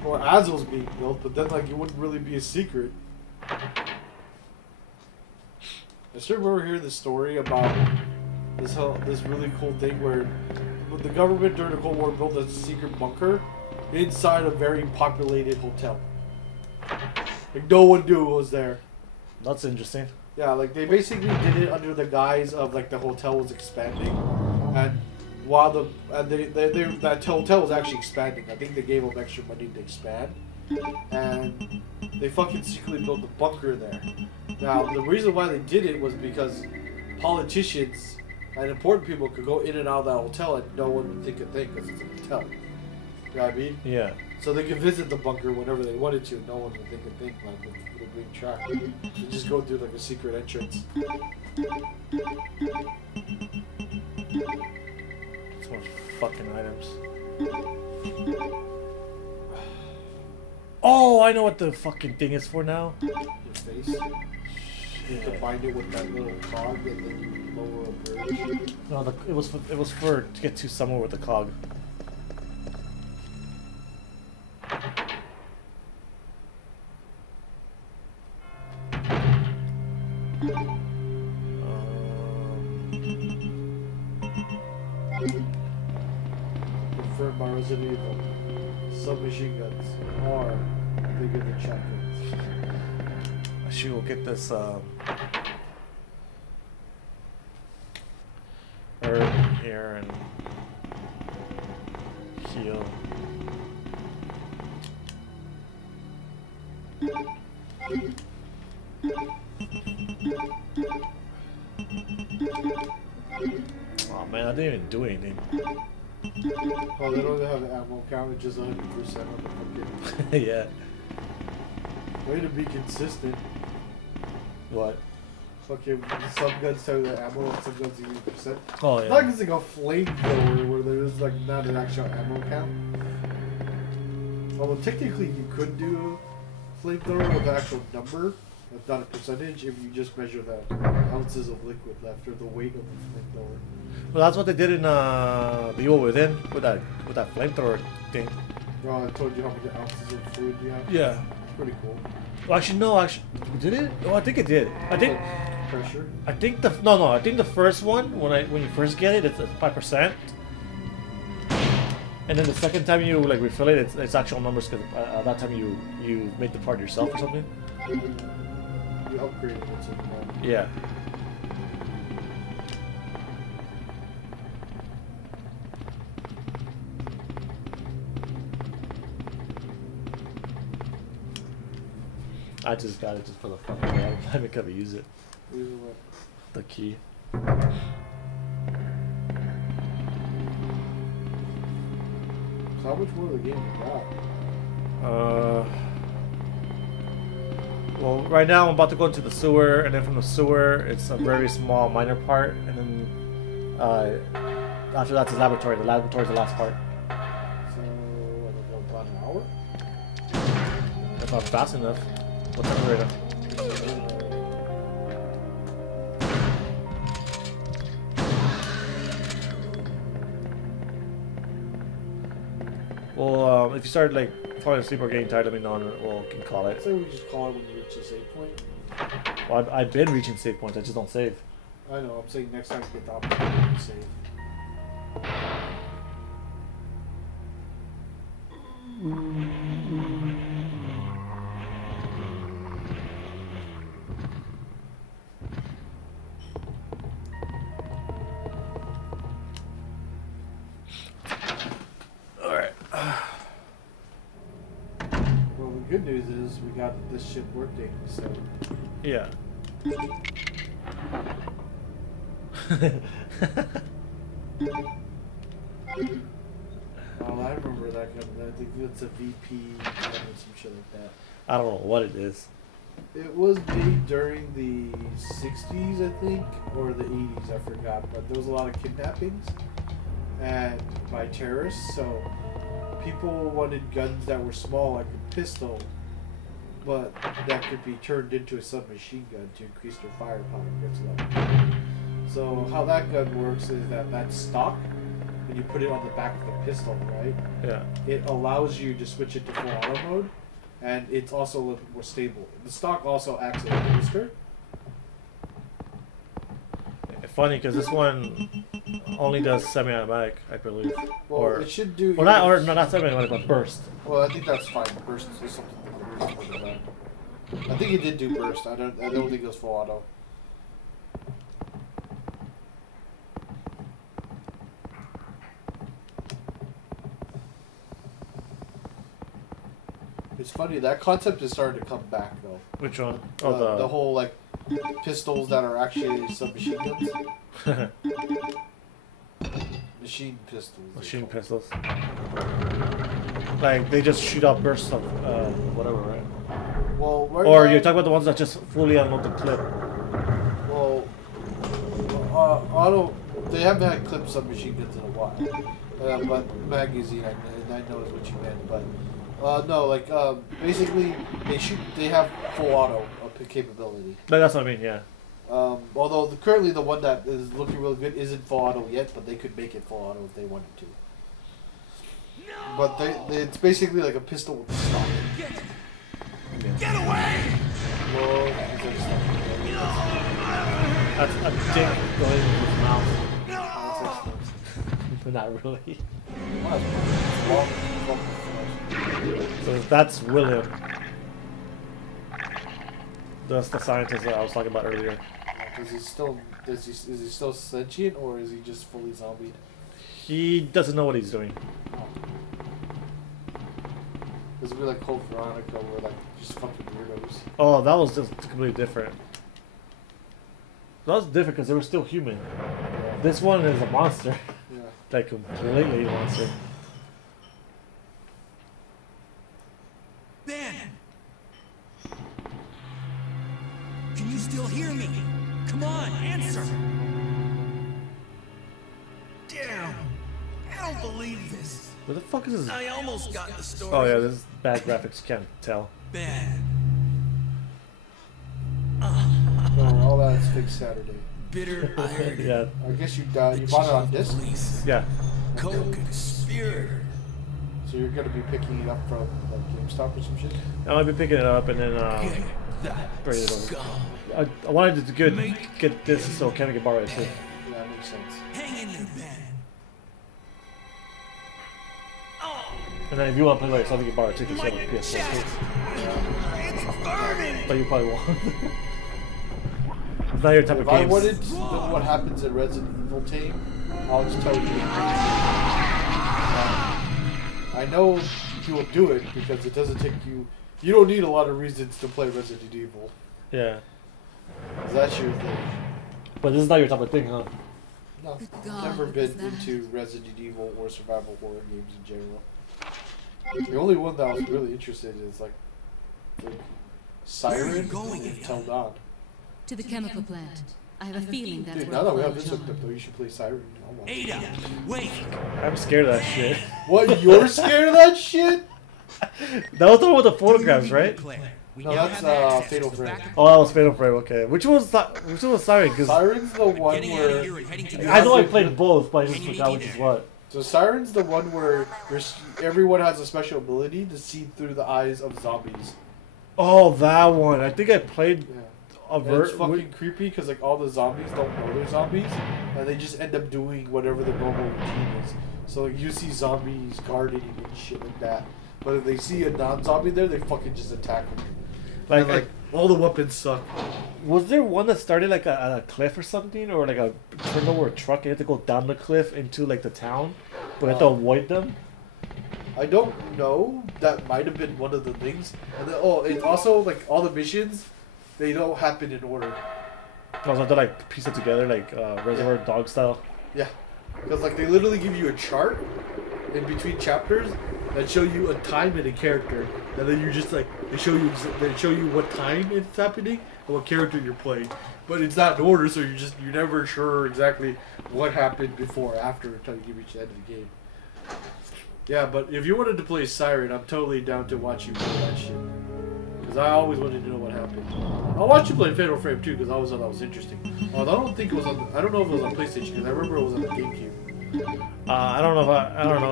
Or as it was being built, but then like it wouldn't really be a secret. I still remember hearing the story about this really cool thing where the government during the Cold War built a secret bunker inside a very populated hotel. Like no one knew it was there. That's interesting. Yeah, like they basically did it under the guise of like the hotel was expanding, and while that hotel was actually expanding, I think they gave them extra money to expand, and they fucking secretly built a bunker there. Now the reason why they did it was because politicians and important people could go in and out of that hotel and no one would think a thing because it's a hotel. You know what I mean? Yeah. So they could visit the bunker whenever they wanted to. No one would think a thing like it'll bring track. You just go through like a secret entrance. So much fucking items. Oh, I know what the fucking thing is for now. Your face. You combine it with that little cog and then you lower a bridge. No, it was for to get to somewhere with the cog. Confirmed by Resident Evil. Submachine guns are bigger than shotguns. She will get this herb here and heal. Oh man, I didn't even do anything. Oh, they don't have an ammo count, it's just 100% on the fucking. Yeah. Way to be consistent. What? Fucking some guns tell you the ammo, and some guns 80%. Oh It's yeah. not like it's like a flamethrower where there's like not an actual ammo count. Although technically you could do a flamethrower with the actual number, but not a percentage, if you just measure the ounces of liquid left or the weight of the flamethrower. Well, that's what they did in The Evil Within with that flamethrower thing. Oh, I told you how many ounces of fluid you have. Yeah. Pretty cool. Well, actually, no. Actually, did it? Oh, I think it did. I think. Pressure. I think the no. I think the first one when you first get it, it's 5%. And then the second time you like refill it, it's actual numbers because at that time you made the part yourself or something. You upgraded it so Yeah. I just got it just for the fun of it. I haven't ever used it. The key. So how much more of the game you got? Well, right now I'm about to go into the sewer, and then from the sewer, it's a very small minor part, and then after that's the laboratory. The laboratory is the last part. So, about an hour? If I'm fast enough. What time is it right now? Well, if you start like falling asleep or getting tired, let me know, and we can call it. Say we just call it when you reach a save point. Well, I've been reaching save points. I just don't save. I know. I'm saying next time you get the opportunity to save. news is we got this ship working, so... Yeah. Oh, I remember that gun. I think it's a VP gun or some shit like that. I don't know what it is. It was made during the 60s, I think, or the 80s, I forgot. But there was a lot of kidnappings and by terrorists, so people wanted guns that were small, like a pistol, but that could be turned into a submachine gun to increase their firepower. So how that gun works is that that's stock, and you put it on the back of the pistol, right? Yeah. It allows you to switch it to full auto mode, and it's also a little bit more stable. The stock also acts as a booster. Funny, because this one only does semi-automatic, I believe. Well, or it should do. Well, not semi-automatic, but burst. Well, I think that's fine. Burst is something that burst about. I think it did do burst. I don't think it was full auto. It's funny, that concept is starting to come back though. Which one? Oh, the whole like pistols that are actually submachine guns. Machine pistols. Machine pistols. Like they just shoot out bursts of whatever, right? Well, right or now, you're talking about the ones that just fully unload the clip. Well, auto. They haven't had clip submachine guns in a while, but magazine. I know is what you meant, but. No, like basically they have full auto capability. No, that's what I mean, yeah. Although currently the one that is looking really good isn't full auto yet, but they could make it full auto if they wanted to. No! But it's basically like a pistol with a stock. Get away! Whoa, that's a dick going in his mouth. But not really. So that's William. That's the scientist that I was talking about earlier. Is he still sentient, or is he just fully zombied? He doesn't know what he's doing. This would be like Code Veronica, where like just fucking weirdos. Oh, that was just completely different. That was different because they were still human. Yeah. This one is a monster. Yeah. Like completely a monster. Ben! Can you still hear me? Come on, answer! Damn! I don't believe this. What the fuck is this? I almost got the story. Oh yeah, this is bad graphics, can't tell. Ben. All that's fixed Saturday. Bitter irony. Yeah. I guess you bought it on disc? Yeah. Co-conspirator. So you're gonna be picking it up from like GameStop or some shit? I might be picking it up and then bring it over. I wanted to get this so Kevin can borrow it too. Yeah, that makes sense. Hang in there, Ben. And then if you want to play by yourself, you can borrow it too because you have a PS4 too. It's burning! But you probably won't. It's not your type If of I games. wanted to know what happens in Resident Evil Tame, I'll just tell you. I know you will do it because it doesn't take you. You don't need a lot of reasons to play Resident Evil. Yeah. That's your thing. But this is not your type of thing, huh? No, Good I've God, never what been was that? into Resident Evil or survival horror games in general. The only one that I was really interested in is like Siren going, and Till Dawn. To the chemical plant. I have a feeling that's Dude, where now that we I'll have this find hooked up, John. though, you should play Siren. I'll watch it. Ada, wait! I'm scared of that shit. What? You're scared of that shit? That was the one with the photographs, right? No, that's Fatal Frame. Oh, that was Fatal Frame. Okay, which one was Siren? Because Siren's the one Getting out of where. here and heading to the I know I played both, but I just forgot which is what. So Siren's the one where everyone has a special ability to see through the eyes of zombies. Oh, that one. I think I played Yeah. a And it's fucking creepy because like all the zombies don't know they're zombies, and they just end up doing whatever the normal routine is. So like you see zombies gardening and shit like that, but if they see a non-zombie there, they fucking just attack them. like All the weapons suck. Was there one that started like a cliff or something, or like a turned over a truck and you had to go down the cliff into like the town, but you had to avoid them? I don't know. That might have been one of the things. And then, oh, and also like all the missions, they don't happen in order. I was have to like piece it together like Reservoir Dog style. Yeah, because like they literally give you a chart in between chapters that show you a time and a character, and then you just like they show you what time it's happening and what character you're playing. But it's not in order, so you're never sure exactly what happened before or after until you reach the end of the game. Yeah, but if you wanted to play Siren, I'm totally down to watch you play that shit. Because I always wanted to know what happened. I'll watch you play Fatal Frame 2 because I always thought that was interesting. I don't think it was on. I don't know if it was on PlayStation because I remember it was on the GameCube. I don't know if I don't know.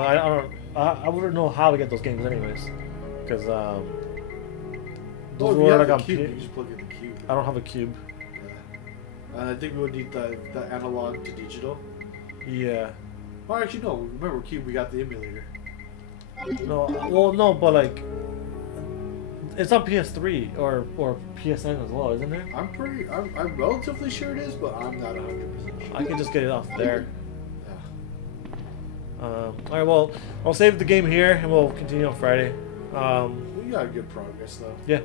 I wouldn't know how to get those games anyways. Because those were like on cube. You just plug in the cube. I don't have a cube. Yeah. And I think we would need the analog to digital. Yeah. Oh, actually no. Remember cube? We got the emulator. No, well, no, but like, it's on PS3 or PSN as well, isn't it? I'm relatively sure it is, but I'm not 100% sure. I can just get it off there. Yeah. All right, well, I'll save the game here and we'll continue on Friday. We got good progress though. Yeah,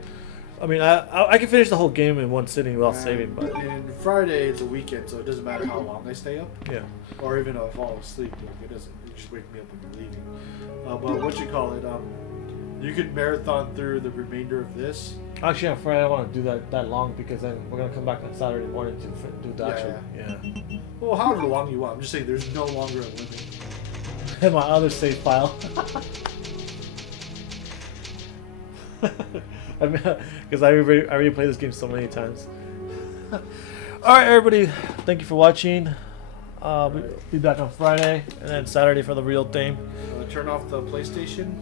I mean, I can finish the whole game in one sitting without saving, but. And Friday it's a weekend, so it doesn't matter how long I stay up. Yeah. Or even if I fall asleep, like, it doesn't. You just wake me up when you're leaving. But what you call it? You could marathon through the remainder of this. Actually, on Friday I want to do that long because then we're gonna come back on Saturday morning to do the actual. Yeah. Well, however long you want. I'm just saying, there's no longer a limit. And my other save file. I mean, because I already played this game so many times. All right, everybody. Thank you for watching. We'll be back on Friday and then Saturday for the real thing. Turn off the PlayStation.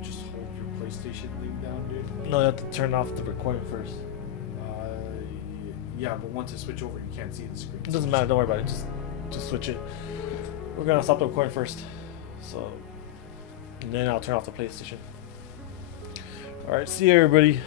Just hold your PlayStation thing down, dude. No, you have to turn off the recording first. Yeah, but once I switch over, you can't see the screen. It doesn't matter. Don't worry about it. Just switch it. We're gonna stop the recording first. So, and then I'll turn off the PlayStation. All right. See you, everybody.